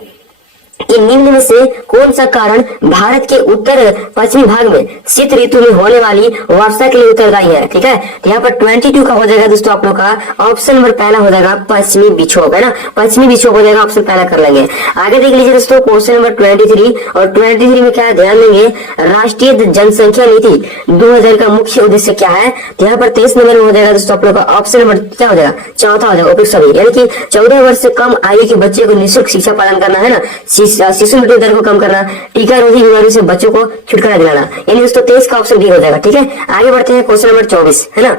कि निम्न में से कौन सा कारण भारत के उत्तर पश्चिमी भाग में शीत ऋतु में होने वाली वर्षा के लिए उत्तरदायी है? ठीक है, तो यहाँ पर 22 का हो जाएगा दोस्तों आप लोग का ऑप्शन नंबर पहला हो जाएगा पश्चिमी विक्षोभ, है ना। पश्चिमी विक्षोभ हो जाएगा, ऑप्शन पहला कर लेंगे। आगे देख लीजिए दोस्तों क्वेश्चन नंबर 23 और 23 में क्या है? ध्यान देंगे, राष्ट्रीय जनसंख्या नीति 2000 का मुख्य उद्देश्य क्या है? तो यहाँ पर 23 नंबर में हो जाएगा दोस्तों आप लोग का ऑप्शन नंबर क्या हो जाएगा? चौथा हो जाएगा उपयुक्त सभी, यानी कि 14 वर्ष से कम आयु के बच्चे को निःशुल्क शिक्षा प्रदान करना, है ना, शिशु मृत्यु दर को कम करना, टीका रोधी बीमारी से बच्चों को छुटकारा दिलाना, यानी दोस्तों 23 का ऑप्शन डी हो जाएगा, ठीक है। आगे बढ़ते हैं क्वेश्चन नंबर 24, है ना।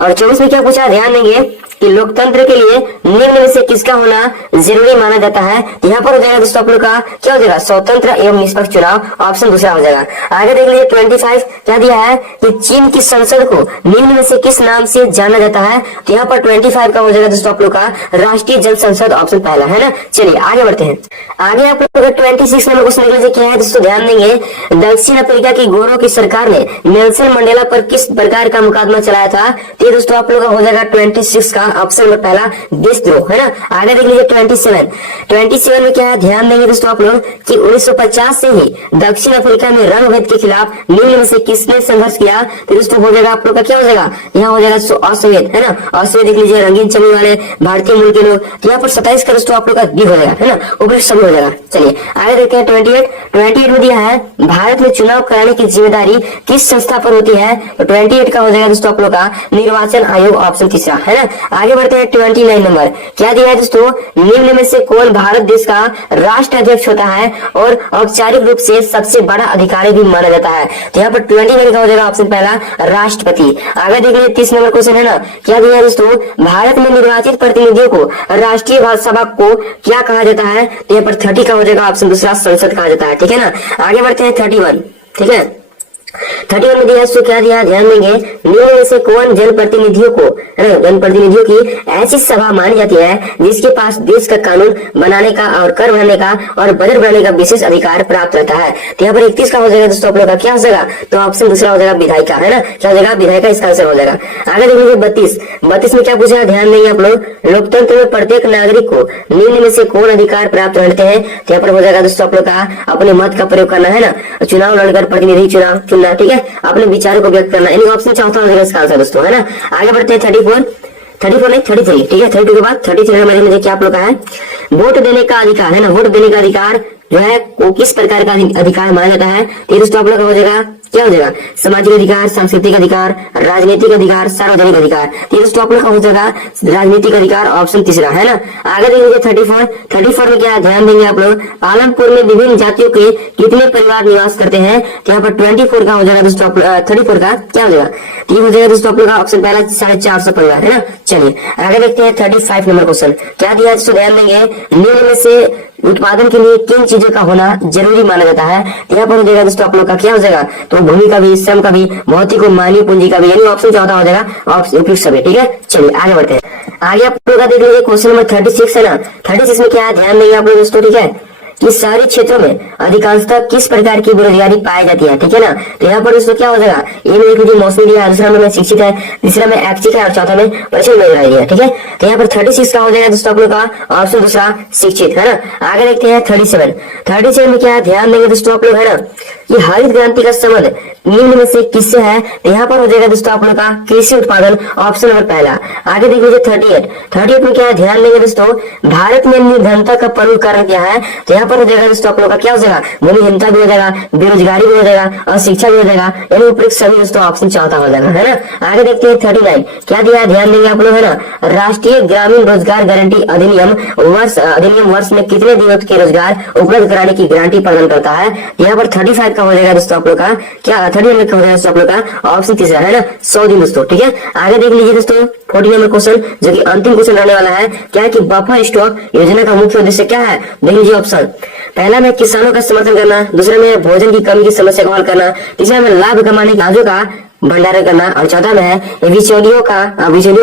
और 24 में क्या पूछा? ध्यान देंगे कि लोकतंत्र के लिए निम्न में से किसका होना जरूरी माना जाता है? यहाँ पर हो जाएगा दोस्तों आप लोग का क्या हो जाएगा? स्वतंत्र एवं निष्पक्ष चुनाव, ऑप्शन दूसरा हो जाएगा। आगे देख लीजिए 25 क्या दिया है कि चीन की संसद को निम्न में से किस नाम से जाना जाता है? तो यहाँ पर 25 का हो जाएगा दोस्तों आप लोग का राष्ट्रीय जन संसद, ऑप्शन पहला, है ना। चलिए आगे बढ़ते हैं। आगे आप लोग 26 नंबर क्वेश्चन देख लीजिए, क्या है दोस्तों? ध्यान देंगे, दक्षिण अफ्रीका की गोरों की सरकार ने नेल्सन मंडेला पर किस प्रकार का मुकदमा चलाया था? तो दोस्तों आप लोग का हो जाएगा 26 का ऑप्शन नंबर पहला देशद्रोह, है ना। आगे देख लीजिए 27 में क्या है? ध्यान देंगे दोस्तों आप लोग कि 1950 से ही दक्षिण अफ्रीका में रंग भेद के खिलाफ निम्न में से किसने संघर्ष किया? तो दोस्तों हो जाएगा आप लोग का क्या हो जाएगा? यहाँ हो जाएगा असोवियत, है ना। असोवियत देख लीजिए, रंगीन चमड़ी वाले भारतीय मूल के लोग, तो यहाँ पर 27 का दोस्तों आप लोग का डी हो जाएगा, है ना, उपयुक्त सभी हो जाएगा। चलिए आगे देखते हैं 28 में दिया है, भारत में चुनाव कराने की जिम्मेदारी किस संस्था पर होती है? तो 28 का हो जाएगा दोस्तों आप लोग का निर्वाचन आयोग, ऑप्शन तीसरा, है ना। आगे बढ़ते हैं 29 नंबर, क्या दिया है दोस्तों? निम्न में से कौन भारत देश का राष्ट्र अध्यक्ष होता है और औपचारिक रूप से सबसे बड़ा अधिकारी भी माना जाता है? तो यहाँ पर 29 का हो जाएगा ऑप्शन पहला राष्ट्रपति। आगे देख लीजिए 30 नंबर क्वेश्चन, है ना, क्या दिया है दोस्तों? भारत में निर्वाचित प्रतिनिधियों को राष्ट्रीय सभा को क्या कहा जाता है? तो यहाँ पर 30 का हो जाएगा ऑप्शन दूसरा संसद कहा जाता है, ठीक है ना। आगे बढ़ते हैं 31, ठीक है। 31 में दिया है, इसको क्या दिया ध्यान देंगे, निम्न में से कौन जनप्रतिनिधियों को, है ना, जनप्रतिनिधियों की ऐसी सभा मानी जाती है जिसके पास देश का कानून बनाने का और कर बनाने का और बजट बनाने का विशेष अधिकार प्राप्त रहता है। तो यहाँ पर 31 का हो जाएगा दोस्तों आप लोग का क्या हो जाएगा, तो ऑप्शन दूसरा हो जाएगा विधायिका, है ना, क्या हो जाएगा विधायिका, इसका आंसर हो जाएगा। आगे देख लीजिए 32 में क्या पूछा है, ध्यान देंगे आप लोग, लोकतंत्र में प्रत्येक नागरिक को निम्न में से कौन अधिकार प्राप्त रहते हैं। तो यहाँ पर हो जाएगा दोस्तों आप लोग का अपने मत का प्रयोग करना, है ना, चुनाव लड़कर प्रतिनिधि चुनाव चुनना, ठीक है, अपने विचारों को व्यक्त करना, यानी ऑप्शन चौथा हो जाएगा इसका आंसर दोस्तों, है ना। आगे बढ़ते हैं 34 नहीं 33, ठीक है, 32 के बाद 33 में देखिए आप लोग का है वोट देने का अधिकार, है ना, वोट देने का अधिकार जो है वो किस प्रकार का अधिकार माना जाता है। तो दोस्तों आप लोग का हो जाएगा क्या हो जाएगा, सामाजिक अधिकार, सांस्कृतिक अधिकार, राजनीतिक अधिकार, सार्वजनिक अधिकार। तो दोस्तों आप लोग का हो जाएगा राजनीतिक अधिकार, ऑप्शन तीसरा, है ना। आगे देखेंगे 34 में क्या ध्यान देंगे आप लोग, पालनपुर में विभिन्न जातियों के कितने परिवार निवास करते हैं। तो यहाँ पर 24 का हो जाएगा दोस्तों, 34 का क्या हो जाएगा, तो ये हो जाएगा दोस्तों आप लोग का ऑप्शन पहला 450 परिवार, है ना। चलिए आगे देखते हैं 35 नंबर क्वेश्चन, क्या दिया है दोस्तों ध्यान देंगे, निम्न में से उत्पादन के लिए किन चीजों का होना जरूरी माना जाता है। यहाँ पर हो जाएगा दोस्तों आप लोग का क्या हो जाएगा, तो भूमि का भी, श्रम का भी, भौतिक और मानवीय पूंजी का भी, यानी ऑप्शन चौथा हो जाएगा ऑप्शन उपयुक्त सभी, ठीक है। चलिए आगे बढ़ते हैं, आगे आप लोग देख लीजिए क्वेश्चन नंबर 36 है ना। 36 में क्या है ध्यान देंगे आप लोग दोस्तों, ठीक है, कि शहरी क्षेत्रों में अधिकांशतः किस प्रकार की बेरोजगारी पाई जाती है, ठीक है ना। तो यहाँ पर दोस्तों क्या हो जाएगा, ये में देख लीजिए मौसमी दिया है, दूसरा में शिक्षित है, तीसरा में ऐच्छिक है और चौथा में परिचय बेरोजगारी दिया है, ठीक है। तो यहाँ पर 36 का हो जाएगा दोस्तों आप लोग का ऑप्शन दूसरा शिक्षित, है ना। आगे देखते हैं 37 में क्या है ध्यान देंगे दोस्तों आप लोग, है ना, कि हरित क्रांति का संबंध निम्न में से किससे है। तो यहाँ पर हो जाएगा दोस्तों आप लोग का कृषि उत्पादन, ऑप्शन नंबर पहला। आगे देख लीजिए 38 में क्या है ध्यान देंगे दोस्तों, भारत में निर्धनता का प्रमुख कारण क्या है। तो यहाँ पर हो जाएगा दोस्तों आप लोग का क्या हो जाएगा, भूमिहीनता भी हो जाएगा, बेरोजगारी भी हो जाएगा और शिक्षा भी हो जाएगा, यानी उपयुक्त सभी दोस्तों ऑप्शन चौथा हो जाएगा, है ना। आगे देखते हैं 39 क्या दिया है ध्यान देंगे आप लोग, है ना, राष्ट्रीय ग्रामीण रोजगार गारंटी अधिनियम वर्ष में कितने दिनों के रोजगार उपलब्ध कराने की गारंटी प्रदान करता है। यहाँ पर 35 का हो जाएगा दोस्तों आप लोग का क्या, 30 नंबर का हो जाएगा आप लोग का ऑप्शन तीसरा, है ना, 100 दिन दोस्तों, ठीक है। आगे देख लीजिए दोस्तों 40 नंबर क्वेश्चन, जो कि अंतिम क्वेश्चन रहने वाला है, क्या है कि बफर स्टॉक योजना का मुख्य उद्देश्य क्या है। देख लीजिए ऑप्शन, पहला में किसानों का समर्थन करना, दूसरा में भोजन की कमी की समस्या को हल करना, तीसरा में लाभ कमाने के अनाजों का भंडारण करना और चौथा में है बिचौलियों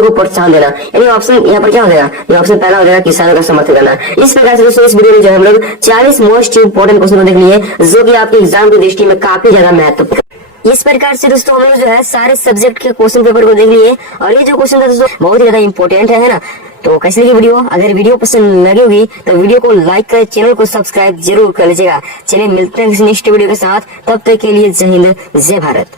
को प्रोत्साहन देना, यानी ऑप्शन यहाँ पर क्या हो जाएगा, ये ऑप्शन पहला हो जाएगा किसानों का समर्थन करना। इस प्रकार से दोस्तों इस वीडियो में जो हम लोग 40 मोस्ट इंपोर्टेंट क्वेश्चन देख लिए, जो कि आपके एग्जाम की दृष्टि में काफी ज्यादा महत्वपूर्ण। इस प्रकार से दोस्तों हम लोग जो है सारे सब्जेक्ट के क्वेश्चन पेपर को देख लिए, और ये जो क्वेश्चन था दोस्तों बहुत ही ज्यादा इंपॉर्टेंट है ना। तो कैसी लगी वीडियो, अगर वीडियो पसंद लगी होगी तो वीडियो को लाइक करें, चैनल को सब्सक्राइब जरूर कर लीजिएगा। चलिए मिलते हैं किसी नेक्स्ट वीडियो के साथ, तब तक के लिए जय हिंद जय भारत।